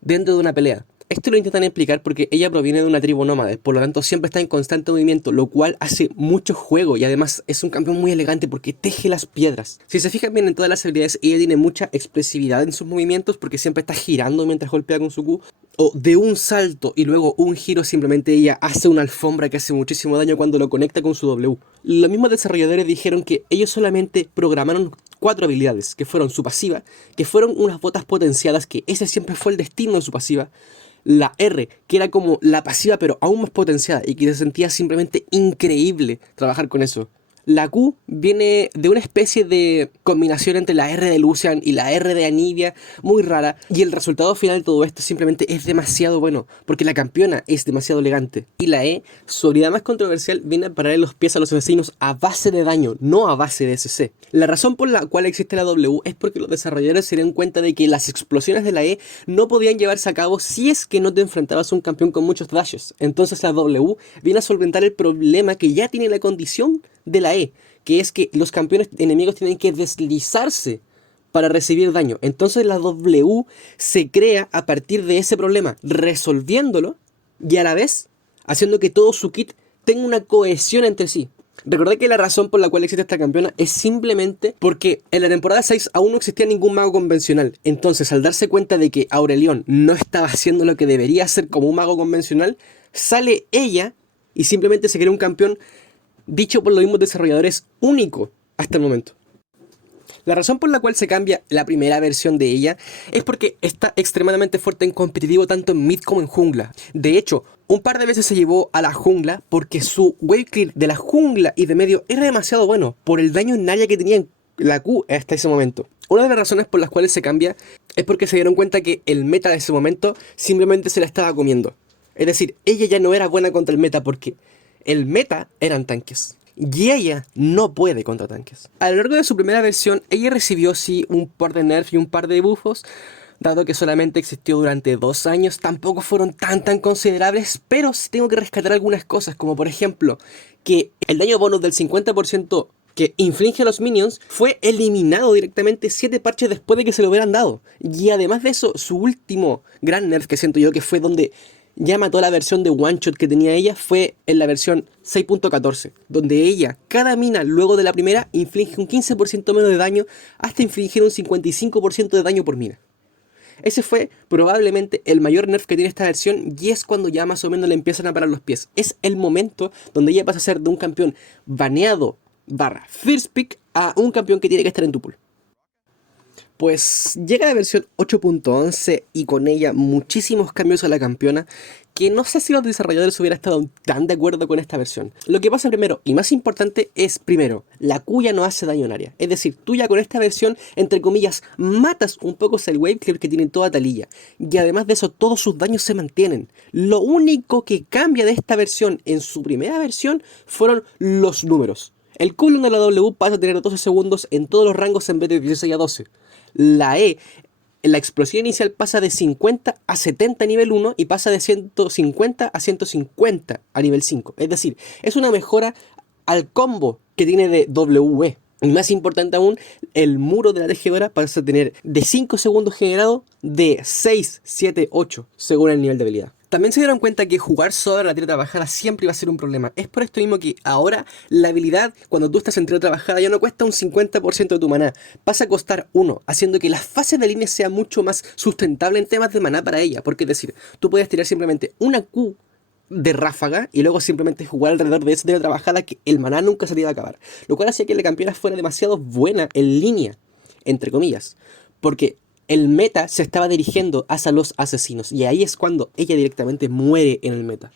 dentro de una pelea. Esto lo intentan explicar porque ella proviene de una tribu nómade, por lo tanto siempre está en constante movimiento, lo cual hace mucho juego y además es un campeón muy elegante porque teje las piedras. Si se fijan bien en todas las habilidades, ella tiene mucha expresividad en sus movimientos porque siempre está girando mientras golpea con su Q, o de un salto y luego un giro simplemente ella hace una alfombra que hace muchísimo daño cuando lo conecta con su W. Los mismos desarrolladores dijeron que ellos solamente programaron 4 habilidades, que fueron su pasiva, que fueron unas botas potenciadas, que ese siempre fue el destino de su pasiva, la R, que era como la pasiva pero aún más potenciada y que se sentía simplemente increíble trabajar con eso. La Q viene de una especie de combinación entre la R de Lucian y la R de Anivia, muy rara, y el resultado final de todo esto simplemente es demasiado bueno, porque la campeona es demasiado elegante. Y la E, su habilidad más controversial, viene a pararle los pies a los asesinos a base de daño, no a base de SC. La razón por la cual existe la W es porque los desarrolladores se dieron cuenta de que las explosiones de la E no podían llevarse a cabo si es que no te enfrentabas a un campeón con muchos dashes. Entonces la W viene a solventar el problema que ya tiene la condición de la E, que es que los campeones enemigos tienen que deslizarse para recibir daño. Entonces la W se crea a partir de ese problema, resolviéndolo y a la vez haciendo que todo su kit tenga una cohesión entre sí. Recordad que la razón por la cual existe esta campeona es simplemente porque en la temporada 6 aún no existía ningún mago convencional. Entonces, al darse cuenta de que Aurelion no estaba haciendo lo que debería hacer como un mago convencional, sale ella y simplemente se crea un campeón dicho por los mismos desarrolladores único hasta el momento. La razón por la cual se cambia la primera versión de ella es porque está extremadamente fuerte en competitivo tanto en mid como en jungla. De hecho, un par de veces se llevó a la jungla porque su wave clear de la jungla y de medio era demasiado bueno por el daño en área que tenía en la Q hasta ese momento. Una de las razones por las cuales se cambia es porque se dieron cuenta que el meta de ese momento simplemente se la estaba comiendo. Es decir, ella ya no era buena contra el meta porque el meta eran tanques. Y ella no puede contra tanques. A lo largo de su primera versión, ella recibió sí un par de nerfs y un par de buffos. Dado que solamente existió durante 2 años, tampoco fueron tan considerables, pero sí tengo que rescatar algunas cosas, como por ejemplo, que el daño bonus del 50% que inflige a los minions fue eliminado directamente 7 parches después de que se lo hubieran dado. Y además de eso, su último gran nerf que siento yo que fue donde ya mató la versión de one shot que tenía ella fue en la versión 6.14, donde ella, cada mina luego de la primera, inflige un 15% menos de daño hasta infligir un 55% de daño por mina. Ese fue probablemente el mayor nerf que tiene esta versión y es cuando ya más o menos le empiezan a parar los pies. Es el momento donde ella pasa a ser de un campeón baneado / first pick a un campeón que tiene que estar en tu pool. Pues llega la versión 8.11 y con ella muchísimos cambios a la campeona que no sé si los desarrolladores hubieran estado tan de acuerdo con esta versión. Lo que pasa primero y más importante es, primero, la Q ya no hace daño en área. Es decir, tú ya con esta versión, entre comillas, matas un poco el wave clear que tiene toda Taliyah. Y además de eso, todos sus daños se mantienen. Lo único que cambia de esta versión en su primera versión fueron los números. El cooldown de la W pasa a tener 12 segundos en todos los rangos en vez de 16 a 12. La E, la explosión inicial pasa de 50 a 70 a nivel 1 y pasa de 150 a 150 a nivel 5. Es decir, es una mejora al combo que tiene de WE. Y más importante aún, el muro de la tejedora pasa a tener de 5 segundos generado de 6, 7, 8 según el nivel de habilidad. También se dieron cuenta que jugar solo la tira trabajada siempre iba a ser un problema. Es por esto mismo que ahora la habilidad, cuando tú estás en tira trabajada, ya no cuesta un 50% de tu maná. Pasa a costar 1, haciendo que las fases de línea sea mucho más sustentable en temas de maná para ella. Porque es decir, tú puedes tirar simplemente una Q de ráfaga y luego simplemente jugar alrededor de esa tira trabajada que el maná nunca se te iba a acabar. Lo cual hacía que la campeona fuera demasiado buena en línea, entre comillas. Porque el meta se estaba dirigiendo hacia los asesinos y ahí es cuando ella directamente muere en el meta.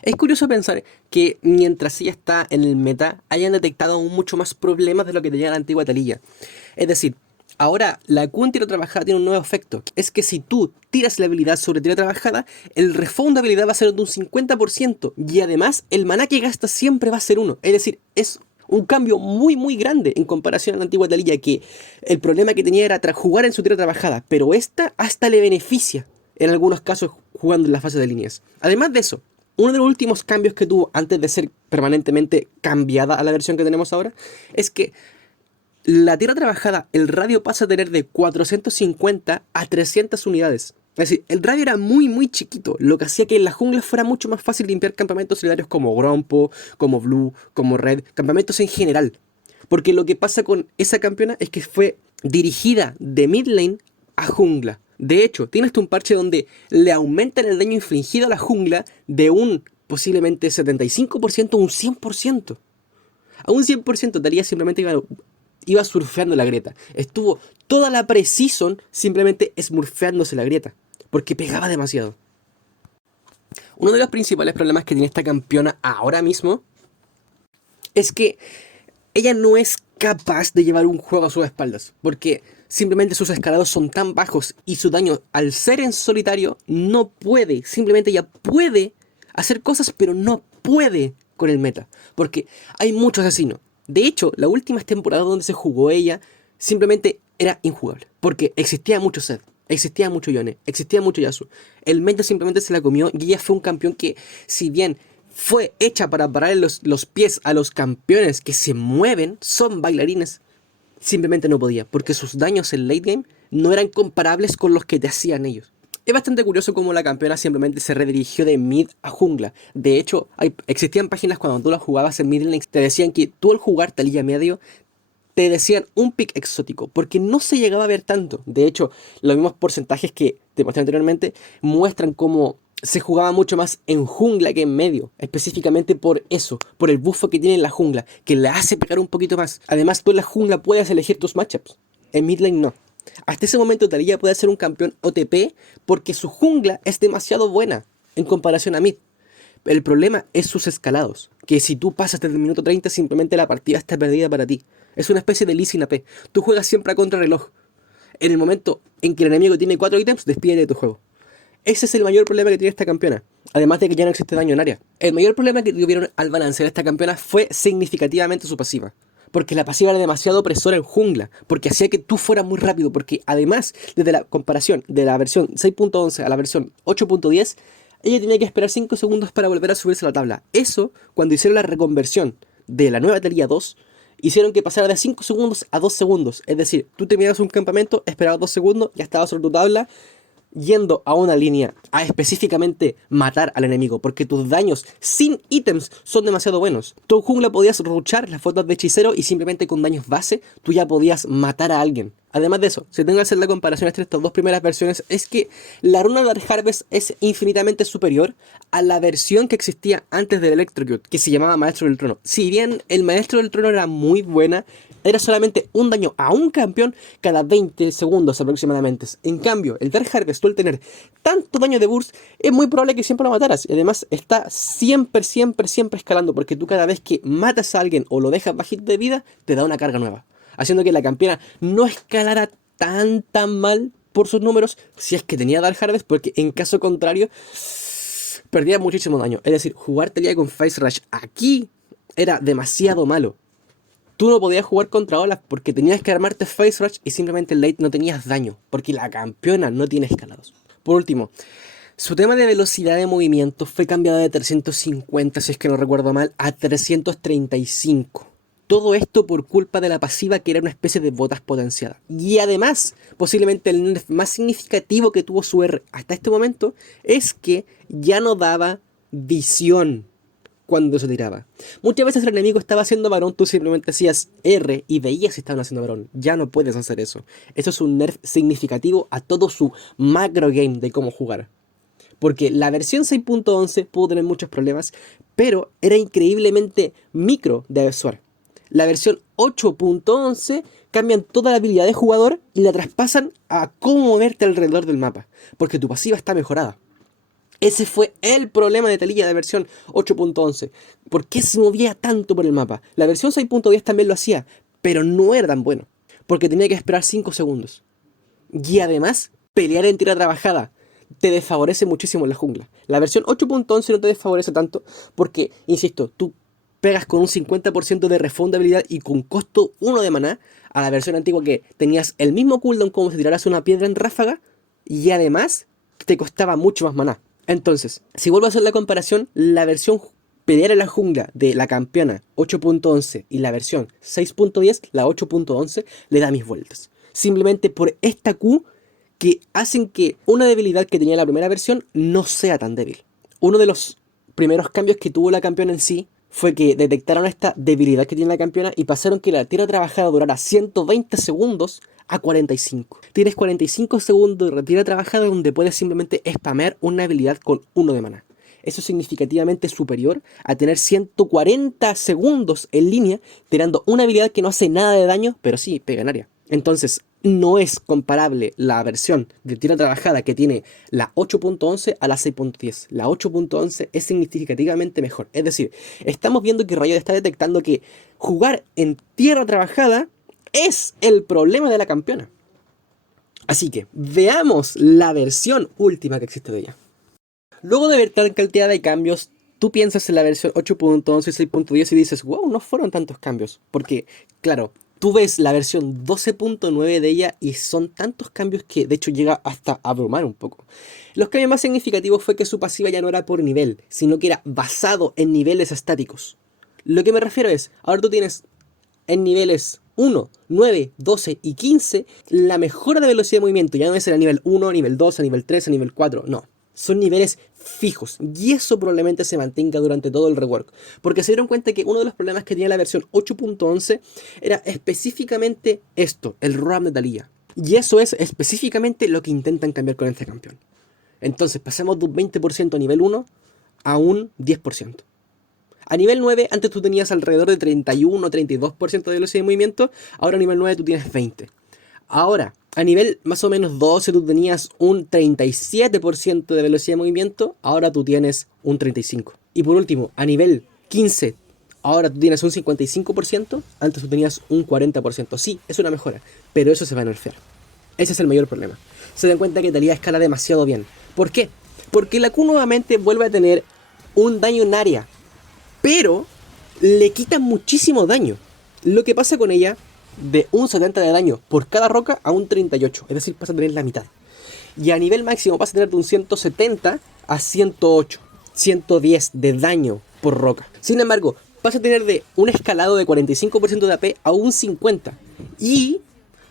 Es curioso pensar que mientras ella está en el meta hayan detectado aún mucho más problemas de lo que tenía la antigua Taliyah. Es decir, ahora la Q en tira trabajada tiene un nuevo efecto. Es que si tú tiras la habilidad sobre tira trabajada, el refound de habilidad va a ser de un 50% y además el maná que gasta siempre va a ser 1. Es decir, es un cambio muy grande en comparación a la antigua Taliyah, que el problema que tenía era jugar en su tira trabajada, pero esta hasta le beneficia en algunos casos jugando en la fase de líneas. Además de eso, uno de los últimos cambios que tuvo antes de ser permanentemente cambiada a la versión que tenemos ahora es que la tira trabajada, el radio pasa a tener de 450 a 300 unidades. Es decir, el radio era muy chiquito, lo que hacía que en la jungla fuera mucho más fácil limpiar campamentos solidarios como Grompo, como Blue, como Red, campamentos en general. Porque lo que pasa con esa campeona es que fue dirigida de mid lane a jungla. De hecho, tienes un parche donde le aumentan el daño infligido a la jungla de un posiblemente 75% a un 100%. A un 100% daría simplemente iba surfeando la grieta. Estuvo toda la pre-season simplemente smurfeándose la grieta, porque pegaba demasiado. Uno de los principales problemas que tiene esta campeona ahora mismo es que ella no es capaz de llevar un juego a sus espaldas, porque simplemente sus escalados son tan bajos y su daño al ser en solitario no puede, simplemente ella puede hacer cosas, pero no puede con el meta, porque hay mucho asesino. De hecho, la última temporada donde se jugó ella simplemente era injugable, porque existía mucho Zed, existía mucho Yone, existía mucho Yasuo. El meta simplemente se la comió y ella fue un campeón que, si bien fue hecha para parar los pies a los campeones que se mueven, son bailarines, simplemente no podía, porque sus daños en late game no eran comparables con los que te hacían ellos. Es bastante curioso cómo la campeona simplemente se redirigió de mid a jungla. De hecho, existían páginas cuando tú la jugabas en mid lane, te decían que tú al jugar Taliyah medio, te decían un pick exótico, porque no se llegaba a ver tanto. De hecho, los mismos porcentajes que te mostré anteriormente muestran cómo se jugaba mucho más en jungla que en medio, específicamente por eso, por el buffo que tiene en la jungla, que le hace pegar un poquito más. Además, tú en la jungla puedes elegir tus matchups, en mid lane no. Hasta ese momento Taliyah puede ser un campeón OTP porque su jungla es demasiado buena en comparación a mid. El problema es sus escalados. que si tú pasas desde el minuto 30 simplemente la partida está perdida para ti. Es una especie de Lee Sin AP. Tú juegas siempre a contrarreloj. En el momento en que el enemigo tiene 4 ítems, despídete de tu juego. Ese es el mayor problema que tiene esta campeona. Además de que ya no existe daño en área. El mayor problema que tuvieron al balancear esta campeona fue significativamente su pasiva. Porque la pasiva era demasiado opresora en jungla. Porque hacía que tú fueras muy rápido. Porque además, desde la comparación de la versión 6.11 a la versión 8.10, ella tenía que esperar 5 segundos para volver a subirse a la tabla. Eso, cuando hicieron la reconversión de la nueva Taliyah 2, hicieron que pasara de 5 segundos a 2 segundos. Es decir, tú terminabas un campamento, esperabas 2 segundos, ya estabas sobre tu tabla, yendo a una línea a específicamente matar al enemigo, porque tus daños sin ítems son demasiado buenos. Tu jungla podías ruchar las fotos de hechicero y simplemente con daños base tú ya podías matar a alguien. Además de eso, si tengo que hacer la comparación entre estas dos primeras versiones, es que la runa Dark Harvest es infinitamente superior a la versión que existía antes del Electrocute, que se llamaba Maestro del Trono. Si bien el Maestro del Trono era muy buena, era solamente un daño a un campeón cada 20 segundos aproximadamente. En cambio, el Dark Harvest, tú al tener tanto daño de burst, es muy probable que siempre lo mataras. Y además está siempre escalando, porque tú cada vez que matas a alguien o lo dejas bajito de vida, te da una carga nueva, haciendo que la campeona no escalara tan mal por sus números si es que tenía Dark Harvest, porque en caso contrario perdía muchísimo daño. Es decir, jugar Taliyah con Phase Rush aquí era demasiado malo. Tú no podías jugar contra Olaf porque tenías que armarte Phase Rush y simplemente en late no tenías daño, porque la campeona no tiene escalados. Por último, su tema de velocidad de movimiento fue cambiado de 350, si es que no recuerdo mal, a 335. Todo esto por culpa de la pasiva, que era una especie de botas potenciada. Y además, posiblemente el nerf más significativo que tuvo su R hasta este momento es que ya no daba visión cuando se tiraba. Muchas veces el enemigo estaba haciendo varón, tú simplemente hacías R y veías si estaban haciendo varón. Ya no puedes hacer eso. Eso es un nerf significativo a todo su macro game de cómo jugar. Porque la versión 6.11 pudo tener muchos problemas, pero era increíblemente micro de absorber. La versión 8.11 cambian toda la habilidad de jugador y la traspasan a cómo moverte alrededor del mapa, porque tu pasiva está mejorada. Ese fue el problema de Taliyah de versión 8.11. ¿Por qué se movía tanto por el mapa? La versión 6.10 también lo hacía, pero no era tan bueno, porque tenía que esperar 5 segundos. Y además, pelear en tira trabajada te desfavorece muchísimo en la jungla. La versión 8.11 no te desfavorece tanto porque, insisto, tú pegas con un 50% de refundabilidad y con costo 1 de maná, a la versión antigua que tenías el mismo cooldown como si tiraras una piedra en ráfaga y además te costaba mucho más maná. Entonces, si vuelvo a hacer la comparación, la versión pelear en la jungla de la campeona 8.11 y la versión 6.10, la 8.11, le da mis vueltas. Simplemente por esta Q que hacen que una debilidad que tenía la primera versión no sea tan débil. Uno de los primeros cambios que tuvo la campeona en sí fue que detectaron esta debilidad que tiene la campeona y pasaron que la tira trabajada durara 120 segundos a 45. Tienes 45 segundos de tira trabajada donde puedes simplemente spamear una habilidad con 1 de maná. Eso es significativamente superior a tener 140 segundos en línea tirando una habilidad que no hace nada de daño, pero sí pega en área. Entonces, no es comparable la versión de tira trabajada que tiene la 8.11 a la 6.10. La 8.11 es significativamente mejor. Es decir, estamos viendo que Riot está detectando que jugar en tierra trabajada es el problema de la campeona. Así que veamos la versión última que existe de ella. Luego de ver tal cantidad de cambios, tú piensas en la versión 8.11 y 6.10 y dices, wow, no fueron tantos cambios. Porque, claro, tú ves la versión 12.9 de ella y son tantos cambios que de hecho llega hasta a abrumar un poco. Los cambios más significativos fue que su pasiva ya no era por nivel, sino que era basado en niveles estáticos. Lo que me refiero es, ahora tú tienes en niveles 1, 9, 12 y 15 la mejora de velocidad de movimiento. Ya no es a nivel 1, a nivel 2, a nivel 3, a nivel 4, no. Son niveles fijos y eso probablemente se mantenga durante todo el rework, porque se dieron cuenta que uno de los problemas que tenía la versión 8.11 era específicamente esto, el roam de Taliyah, y eso es específicamente lo que intentan cambiar con este campeón. Entonces pasamos de un 20% a nivel 1 a un 10%. A nivel 9 antes tú tenías alrededor de 31-32% de velocidad de movimiento, ahora a nivel 9 tú tienes 20%. Ahora, a nivel más o menos 12 tú tenías un 37% de velocidad de movimiento, ahora tú tienes un 35%. Y por último, a nivel 15, ahora tú tienes un 55%, antes tú tenías un 40%. Sí, es una mejora, pero eso se va a nerfear. Ese es el mayor problema. Se dan cuenta que Taliyah escala demasiado bien. ¿Por qué? Porque la Q nuevamente vuelve a tener un daño en área, pero le quita muchísimo daño. Lo que pasa con ella, de un 70 de daño por cada roca a un 38, es decir, pasa a tener la mitad. Y a nivel máximo pasa a tener de un 170 a 108, 110 de daño por roca. Sin embargo, pasa a tener de un escalado de 45% de AP a un 50. Y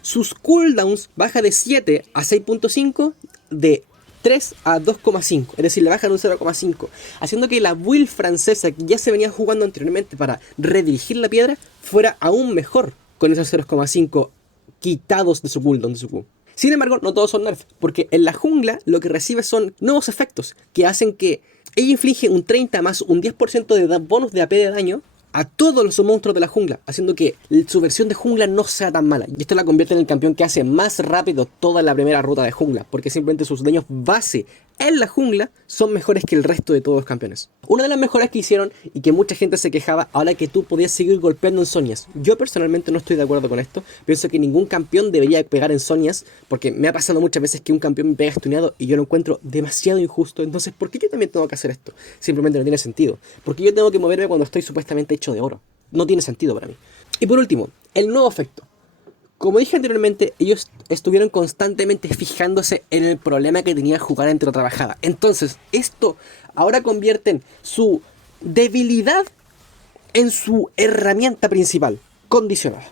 sus cooldowns baja de 7 a 6.5, de 3 a 2.5, es decir, le bajan un 0.5, haciendo que la build francesa que ya se venía jugando anteriormente para redirigir la piedra fuera aún mejor con esos 0.5 quitados de su cooldown, de su Q. Sin embargo, no todos son nerfs, porque en la jungla lo que recibe son nuevos efectos que hacen que ella inflige un 30 más un 10% de bonus de AP de daño a todos los monstruos de la jungla, haciendo que su versión de jungla no sea tan mala. Y esto la convierte en el campeón que hace más rápido toda la primera ruta de jungla, porque simplemente sus daños base en la jungla son mejores que el resto de todos los campeones. Una de las mejoras que hicieron y que mucha gente se quejaba ahora que tú podías seguir golpeando en Zhonya's. Yo personalmente no estoy de acuerdo con esto. Pienso que ningún campeón debería pegar en Zhonya's, porque me ha pasado muchas veces que un campeón me pega stuneado y yo lo encuentro demasiado injusto. Entonces, ¿por qué yo también tengo que hacer esto? Simplemente no tiene sentido. Porque yo tengo que moverme cuando estoy supuestamente hecho de oro. No tiene sentido para mí. Y por último, el nuevo efecto. Como dije anteriormente, ellos estuvieron constantemente fijándose en el problema que tenía jugar en trabajada. Entonces, esto ahora convierten su debilidad en su herramienta principal, condicionada.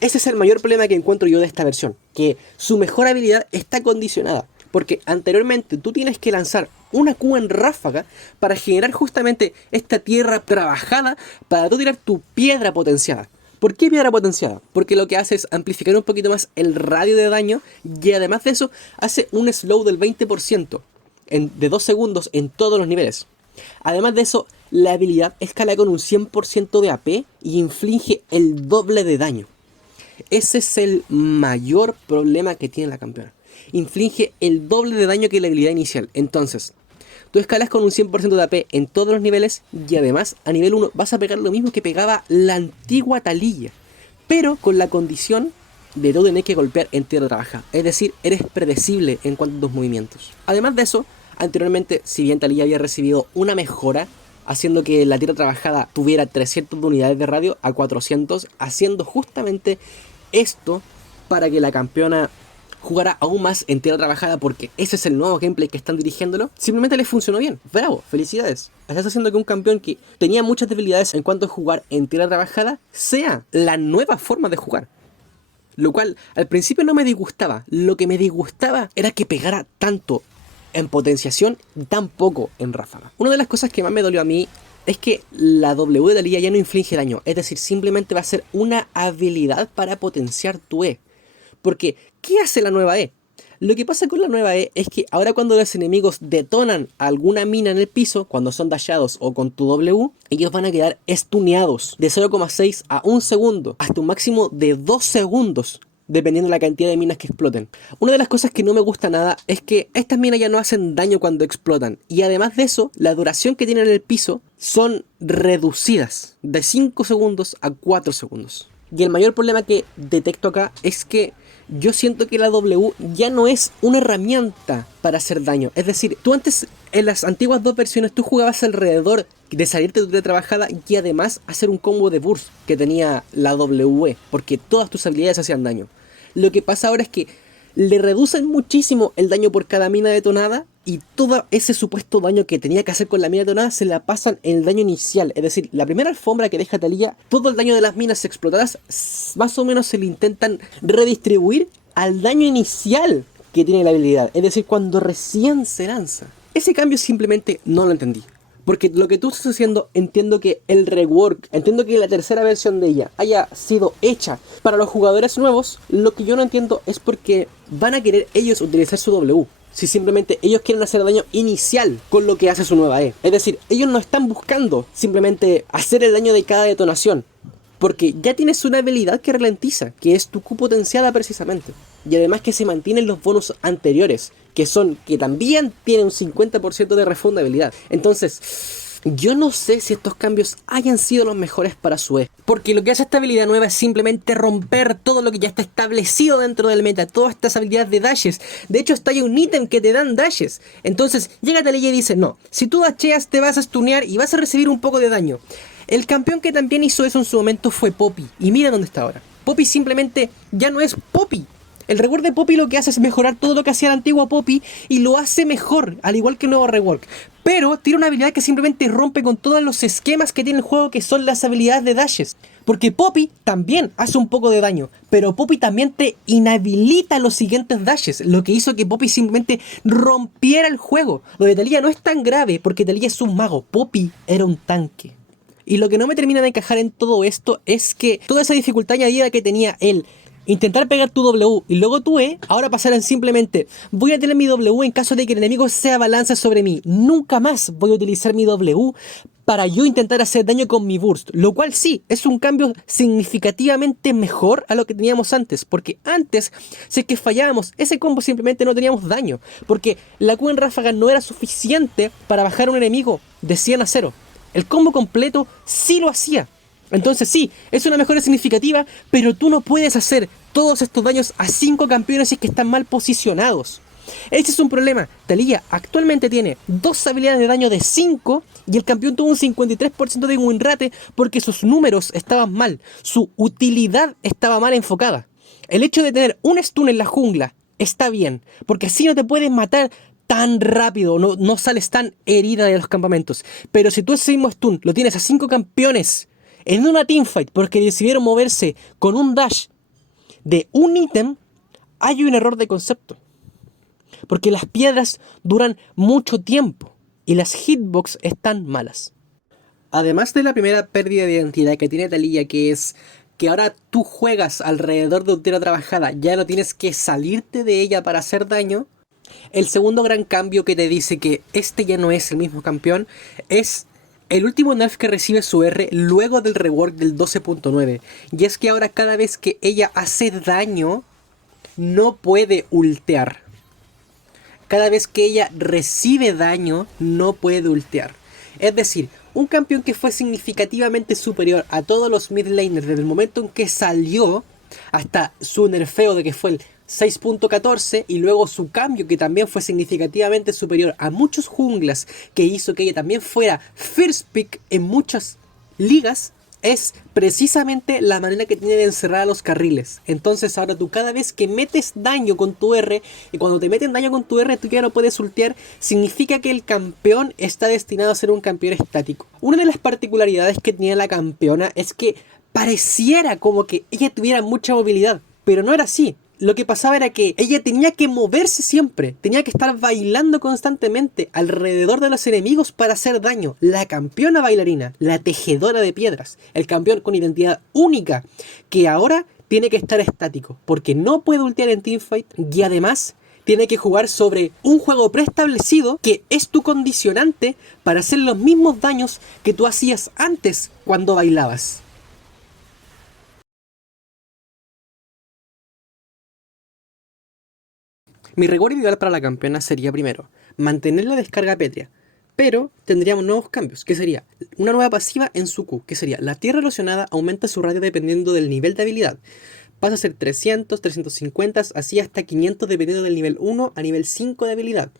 Ese es el mayor problema que encuentro yo de esta versión, que su mejor habilidad está condicionada. Porque anteriormente tú tienes que lanzar una Q en ráfaga para generar justamente esta tierra trabajada para tú tirar tu piedra potenciada. ¿Por qué piedra potenciada? Porque lo que hace es amplificar un poquito más el radio de daño y además de eso hace un slow del 20% de 2 segundos en todos los niveles. Además de eso, la habilidad escala con un 100% de AP y inflige el doble de daño. Ese es el mayor problema que tiene la campeona. Inflige el doble de daño que la habilidad inicial. Entonces, tú escalas con un 100% de AP en todos los niveles y además a nivel 1 vas a pegar lo mismo que pegaba la antigua Taliyah, pero con la condición de no tener que golpear en tierra trabajada. Es decir, eres predecible en cuanto a tus movimientos. Además de eso, anteriormente, si bien Taliyah había recibido una mejora, haciendo que la tierra trabajada tuviera 300 unidades de radio a 400, haciendo justamente esto para que la campeona jugara aún más en tierra trabajada, porque ese es el nuevo gameplay que están dirigiéndolo. Simplemente les funcionó bien. Bravo, felicidades. Estás haciendo que un campeón que tenía muchas debilidades en cuanto a jugar en tierra trabajada sea la nueva forma de jugar. Lo cual al principio no me disgustaba. Lo que me disgustaba era que pegara tanto en potenciación y tan poco en ráfaga. Una de las cosas que más me dolió a mí es que la W de Taliyah ya no inflige daño. Es decir, simplemente va a ser una habilidad para potenciar tu E. Porque, ¿qué hace la nueva E? Lo que pasa con la nueva E es que ahora cuando los enemigos detonan alguna mina en el piso, cuando son dashados o con tu W, ellos van a quedar stuneados de 0,6 a 1 segundo, hasta un máximo de 2 segundos, dependiendo de la cantidad de minas que exploten. Una de las cosas que no me gusta nada es que estas minas ya no hacen daño cuando explotan. Y además de eso, la duración que tienen en el piso son reducidas de 5 segundos a 4 segundos. Y el mayor problema que detecto acá es que yo siento que la W ya no es una herramienta para hacer daño. Es decir, tú antes, en las antiguas dos versiones, tú jugabas alrededor de salirte de trabajada y además hacer un combo de burst que tenía la W, porque todas tus habilidades hacían daño. Lo que pasa ahora es que le reducen muchísimo el daño por cada mina detonada y todo ese supuesto daño que tenía que hacer con la mina detonada se la pasan en el daño inicial. Es decir, la primera alfombra que deja Taliyah, todo el daño de las minas explotadas más o menos se le intentan redistribuir al daño inicial que tiene la habilidad. Es decir, cuando recién se lanza. Ese cambio simplemente no lo entendí. Porque lo que tú estás haciendo, entiendo que el rework, entiendo que la tercera versión de ella haya sido hecha para los jugadores nuevos. Lo que yo no entiendo es porque van a querer ellos utilizar su W. Si simplemente ellos quieren hacer daño inicial con lo que hace su nueva E. Es decir, ellos no están buscando simplemente hacer el daño de cada detonación. Porque ya tienes una habilidad que ralentiza, que es tu Q potenciada precisamente. Y además que se mantienen los bonus anteriores, que también tienen un 50% de refund de habilidad. Entonces, Yo no sé si estos cambios hayan sido los mejores para su E, porque lo que hace esta habilidad nueva es simplemente romper todo lo que ya está establecido dentro del meta, todas estas habilidades de dashes. De hecho, hasta hay un ítem que te dan dashes. Entonces, llega Taliyah y dice, no, si tú dasheas te vas a stunear y vas a recibir un poco de daño. El campeón que también hizo eso en su momento fue Poppy, y mira dónde está ahora. Poppy simplemente ya no es Poppy. El rework de Poppy lo que hace es mejorar todo lo que hacía la antigua Poppy y lo hace mejor, al igual que el nuevo rework. Pero tiene una habilidad que simplemente rompe con todos los esquemas que tiene el juego, que son las habilidades de dashes. Porque Poppy también hace un poco de daño, pero Poppy también te inhabilita los siguientes dashes, lo que hizo que Poppy simplemente rompiera el juego. Lo de Taliyah no es tan grave porque Taliyah es un mago, Poppy era un tanque. Y lo que no me termina de encajar en todo esto es que toda esa dificultad añadida que tenía él, intentar pegar tu W y luego tu E, ahora pasarán simplemente, voy a tener mi W en caso de que el enemigo se abalance sobre mí. Nunca más voy a utilizar mi W para yo intentar hacer daño con mi burst. Lo cual sí, es un cambio significativamente mejor a lo que teníamos antes. Porque antes, si es que fallábamos, ese combo simplemente no teníamos daño. Porque la Q en ráfaga no era suficiente para bajar a un enemigo de 100 a 0. El combo completo sí lo hacía. Entonces sí, es una mejora significativa, pero tú no puedes hacer todos estos daños a 5 campeones si es que están mal posicionados. Ese es un problema. Taliyah actualmente tiene 2 habilidades de daño de 5 y el campeón tuvo un 53% de win rate porque sus números estaban mal, su utilidad estaba mal enfocada. El hecho de tener un stun en la jungla está bien, porque así no te pueden matar tan rápido, no sales tan herida de los campamentos. Pero si tú ese mismo stun lo tienes a 5 campeones en una teamfight porque decidieron moverse con un dash de un ítem, hay un error de concepto. Porque las piedras duran mucho tiempo y las hitbox están malas. Además de la primera pérdida de identidad que tiene Taliyah, que es que ahora tú juegas alrededor de una tierra trabajada, ya no tienes que salirte de ella para hacer daño. El segundo gran cambio que te dice que este ya no es el mismo campeón es el último nerf que recibe su R luego del rework del 12.9. Y es que ahora cada vez que ella hace daño, no puede ultear. Cada vez que ella recibe daño, no puede ultear. Es decir, un campeón que fue significativamente superior a todos los mid laners desde el momento en que salió hasta su nerfeo de que fue el 6.14 y luego su cambio que también fue significativamente superior a muchos junglas que hizo que ella también fuera first pick en muchas ligas, es precisamente la manera que tiene de encerrar a los carriles. Entonces ahora tú cada vez que metes daño con tu R, y cuando te meten daño con tu R tú ya no puedes ultear, significa que el campeón está destinado a ser un campeón estático. Una de las particularidades que tenía la campeona es que pareciera como que ella tuviera mucha movilidad, pero no era así. Lo que pasaba era que ella tenía que moverse siempre, tenía que estar bailando constantemente alrededor de los enemigos para hacer daño. La campeona bailarina, la tejedora de piedras, el campeón con identidad única, que ahora tiene que estar estático, porque no puede ultear en teamfight y además tiene que jugar sobre un juego preestablecido que es tu condicionante para hacer los mismos daños que tú hacías antes cuando bailabas. Mi reward ideal para la campeona sería primero mantener la descarga pétrea, pero tendríamos nuevos cambios, que sería una nueva pasiva en su Q, que sería la tierra erosionada aumenta su radio dependiendo del nivel de habilidad. Pasa a ser 300, 350, así hasta 500 dependiendo del nivel 1 a nivel 5 de habilidad.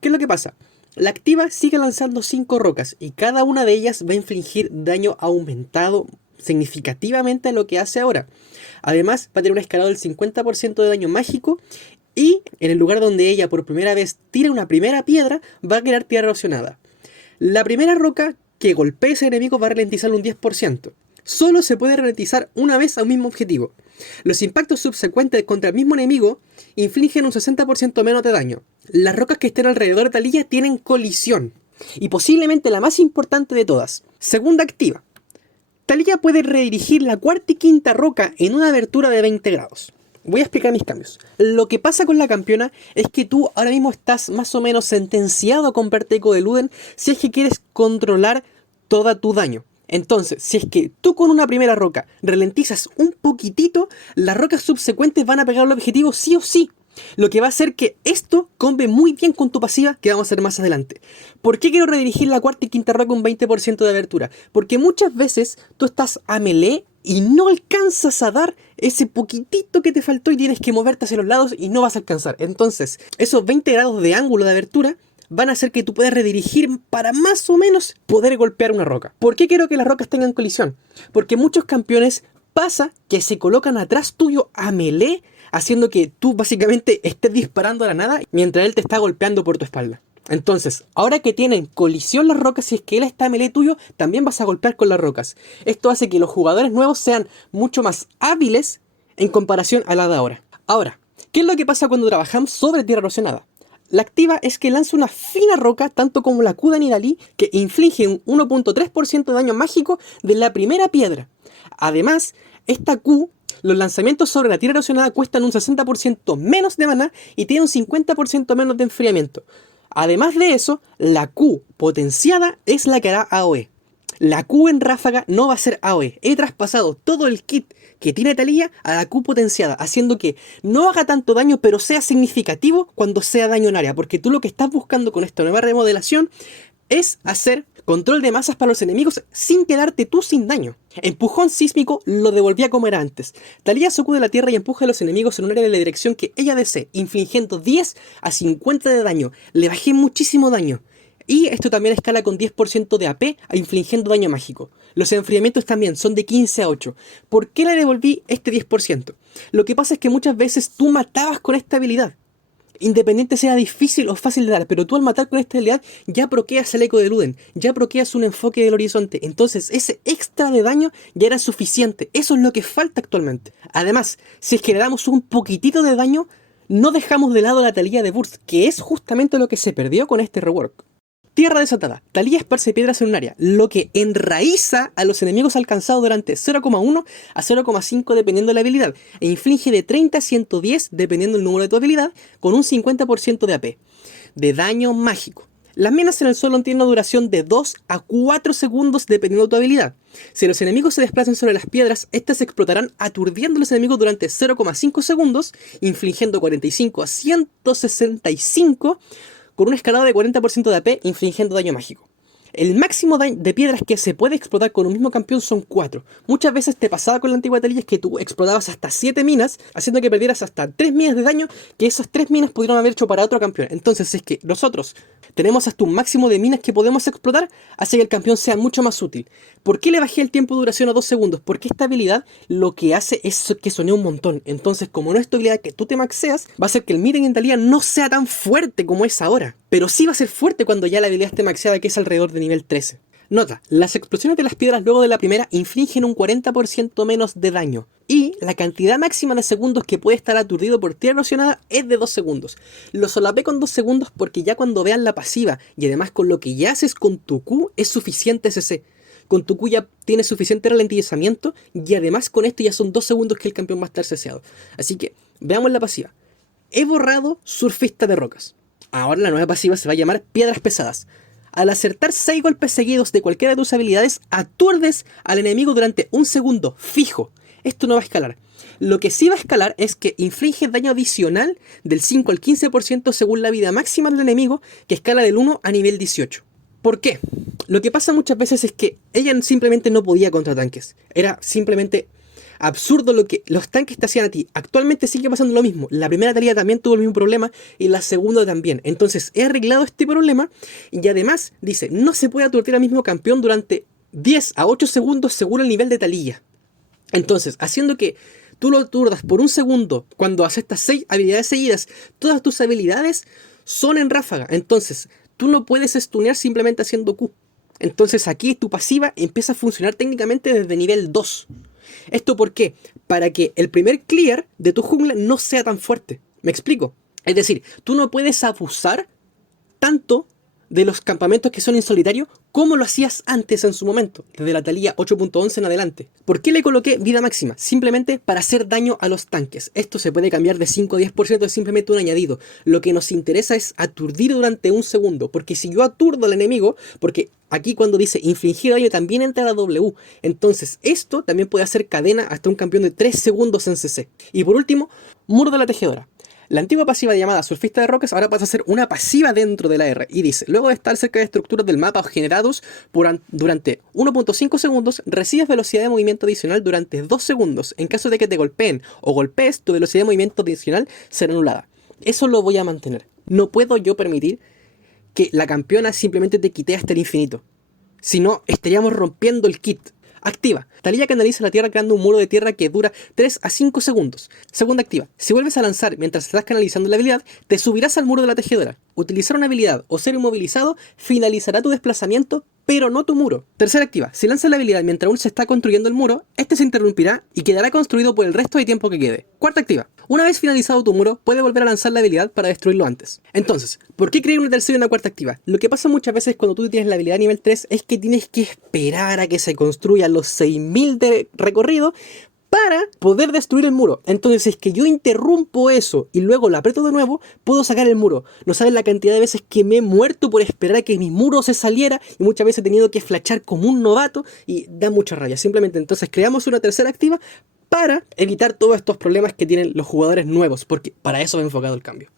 ¿Qué es lo que pasa? La activa sigue lanzando 5 rocas y cada una de ellas va a infligir daño aumentado significativamente a lo que hace ahora. Además va a tener un escalado del 50% de daño mágico. Y en el lugar donde ella por primera vez tira una primera piedra, va a crear tierra erosionada. La primera roca que golpee a ese enemigo va a ralentizarlo un 10%. Solo se puede ralentizar una vez a un mismo objetivo. Los impactos subsecuentes contra el mismo enemigo infligen un 60% menos de daño. Las rocas que estén alrededor de Taliyah tienen colisión. Y posiblemente la más importante de todas. Segunda activa. Taliyah puede redirigir la cuarta y quinta roca en una abertura de 20 grados. Voy a explicar mis cambios. Lo que pasa con la campeona es que tú ahora mismo estás más o menos sentenciado a comprarte Eco de Luden si es que quieres controlar todo tu daño. Entonces, si es que tú con una primera roca ralentizas un poquitito, las rocas subsecuentes van a pegar al objetivo sí o sí. Lo que va a hacer que esto combe muy bien con tu pasiva, que vamos a hacer más adelante. ¿Por qué quiero redirigir la cuarta y quinta roca un 20% de abertura? Porque muchas veces tú estás a melee y no alcanzas a dar ese poquitito que te faltó y tienes que moverte hacia los lados y no vas a alcanzar. Entonces, esos 20 grados de ángulo de abertura van a hacer que tú puedas redirigir para más o menos poder golpear una roca. ¿Por qué quiero que las rocas tengan colisión? Porque muchos campeones pasa que se colocan atrás tuyo a melee, haciendo que tú básicamente estés disparando a la nada mientras él te está golpeando por tu espalda. Entonces, ahora que tienen colisión las rocas, si es que él está a melee tuyo, también vas a golpear con las rocas. Esto hace que los jugadores nuevos sean mucho más hábiles en comparación a la de ahora. Ahora, ¿qué es lo que pasa cuando trabajamos sobre tierra erosionada? La activa es que lanza una fina roca, tanto como la Q de Nidalee, que inflige un 1.3% de daño mágico de la primera piedra. Además, esta Q, los lanzamientos sobre la tierra erosionada cuestan un 60% menos de maná y tiene un 50% menos de enfriamiento. Además de eso, la Q potenciada es la que hará AOE. La Q en ráfaga no va a ser AOE. He traspasado todo el kit que tiene Taliyah a la Q potenciada, haciendo que no haga tanto daño, pero sea significativo cuando sea daño en área. Porque tú lo que estás buscando con esta nueva remodelación es hacer control de masas para los enemigos sin quedarte tú sin daño. Empujón sísmico lo devolvía como era antes. Taliyah sacude la tierra y empuja a los enemigos en un área de la dirección que ella desee, infligiendo 10 a 50 de daño. Le bajé muchísimo daño. Y esto también escala con 10% de AP infligiendo daño mágico. Los enfriamientos también son de 15 a 8. ¿Por qué le devolví este 10%? Lo que pasa es que muchas veces tú matabas con esta habilidad. Independiente sea difícil o fácil de dar, pero tú al matar con esta habilidad ya proqueas el eco de Luden, ya proqueas un enfoque del horizonte, entonces ese extra de daño ya era suficiente. Eso es lo que falta actualmente. Además, si es que le damos un poquitito de daño, no dejamos de lado la Taliyah de Burst, que es justamente lo que se perdió con este rework. Tierra desatada. Taliyah esparce piedras en un área, lo que enraiza a los enemigos alcanzados durante 0,1 a 0,5 dependiendo de la habilidad, e inflige de 30 a 110 dependiendo del número de tu habilidad, con un 50% de AP. De daño mágico. Las minas en el suelo tienen una duración de 2 a 4 segundos dependiendo de tu habilidad. Si los enemigos se desplazan sobre las piedras, estas explotarán aturdiendo a los enemigos durante 0,5 segundos, infligiendo 45 a 165 con un escalado de 40% de AP infligiendo daño mágico. El máximo de piedras que se puede explotar con un mismo campeón son 4. Muchas veces te pasaba con la antigua Taliyah que tú explotabas hasta 7 minas, haciendo que perdieras hasta 3 minas de daño, que esas 3 minas pudieron haber hecho para otro campeón. Entonces, si es que nosotros tenemos hasta un máximo de minas que podemos explotar, hace que el campeón sea mucho más útil. ¿Por qué le bajé el tiempo de duración a 2 segundos? Porque esta habilidad lo que hace es que sonee un montón. Entonces, como no es tu habilidad que tú te maxeas, va a hacer que el meeting en Taliyah no sea tan fuerte como es ahora. Pero sí va a ser fuerte cuando ya la habilidad esté maxeada, que es alrededor de nivel 13. Nota, las explosiones de las piedras luego de la primera infligen un 40% menos de daño. Y la cantidad máxima de segundos que puede estar aturdido por tierra erosionada es de 2 segundos. Lo solapé con 2 segundos porque ya cuando vean la pasiva y además con lo que ya haces con tu Q es suficiente CC. Con tu Q ya tienes suficiente ralentizamiento y además con esto ya son 2 segundos que el campeón va a estar CCado. Así que veamos la pasiva. He borrado Surfista de Rocas. Ahora la nueva pasiva se va a llamar Piedras Pesadas. Al acertar 6 golpes seguidos de cualquiera de tus habilidades, aturdes al enemigo durante 1 segundo, fijo. Esto no va a escalar. Lo que sí va a escalar es que inflige daño adicional del 5 al 15% según la vida máxima del enemigo, que escala del 1 a nivel 18. ¿Por qué? Lo que pasa muchas veces es que ella simplemente no podía contra tanques. Era simplemente absurdo lo que los tanques te hacían a ti. Actualmente sigue pasando lo mismo. La primera Taliyah también tuvo el mismo problema y la segunda también. Entonces he arreglado este problema y además dice, no se puede aturdir al mismo campeón durante 10 a 8 segundos según el nivel de Taliyah. Entonces, haciendo que tú lo aturdas por 1 segundo cuando haces estas 6 habilidades seguidas, todas tus habilidades son en ráfaga. Entonces, tú no puedes stunear simplemente haciendo Q. Entonces aquí tu pasiva empieza a funcionar técnicamente desde nivel 2. ¿Esto por qué? Para que el primer clear de tu jungla no sea tan fuerte. ¿Me explico? Es decir, tú no puedes abusar tanto de los campamentos que son en solitario como lo hacías antes en su momento, desde la Taliyah 8.11 en adelante. ¿Por qué le coloqué vida máxima? Simplemente para hacer daño a los tanques. Esto se puede cambiar de 5 a 10%, es simplemente un añadido. Lo que nos interesa es aturdir durante 1 segundo, porque si yo aturdo al enemigo, porque aquí cuando dice infligir daño también entra la W, entonces esto también puede hacer cadena hasta un campeón de 3 segundos en CC. Y por último, Muro de la Tejedora. La antigua pasiva llamada Surfista de Rocas ahora pasa a ser una pasiva dentro de la R. Y dice, luego de estar cerca de estructuras del mapa generados durante 1.5 segundos, recibes velocidad de movimiento adicional durante 2 segundos. En caso de que te golpeen o golpees, tu velocidad de movimiento adicional será anulada. Eso lo voy a mantener. No puedo yo permitir que la campeona simplemente te quite hasta el infinito. Si no, estaríamos rompiendo el kit. Activa. Taliyah canaliza la tierra creando un muro de tierra que dura 3 a 5 segundos. Segunda activa. Si vuelves a lanzar mientras estás canalizando la habilidad, te subirás al muro de la tejedora. Utilizar una habilidad o ser inmovilizado finalizará tu desplazamiento, pero no tu muro. Tercera activa. Si lanzas la habilidad mientras aún se está construyendo el muro, este se interrumpirá y quedará construido por el resto de tiempo que quede. Cuarta activa. Una vez finalizado tu muro, puedes volver a lanzar la habilidad para destruirlo antes. Entonces, ¿por qué crear una tercera y una cuarta activa? Lo que pasa muchas veces cuando tú tienes la habilidad nivel 3 es que tienes que esperar a que se construyan los 6000 de recorrido para poder destruir el muro. Entonces, si es que yo interrumpo eso y luego lo aprieto de nuevo, puedo sacar el muro. No saben la cantidad de veces que me he muerto por esperar a que mi muro se saliera y muchas veces he tenido que flashar como un novato y da mucha rabia. Simplemente entonces creamos una tercera activa para evitar todos estos problemas que tienen los jugadores nuevos, porque para eso va enfocado el cambio.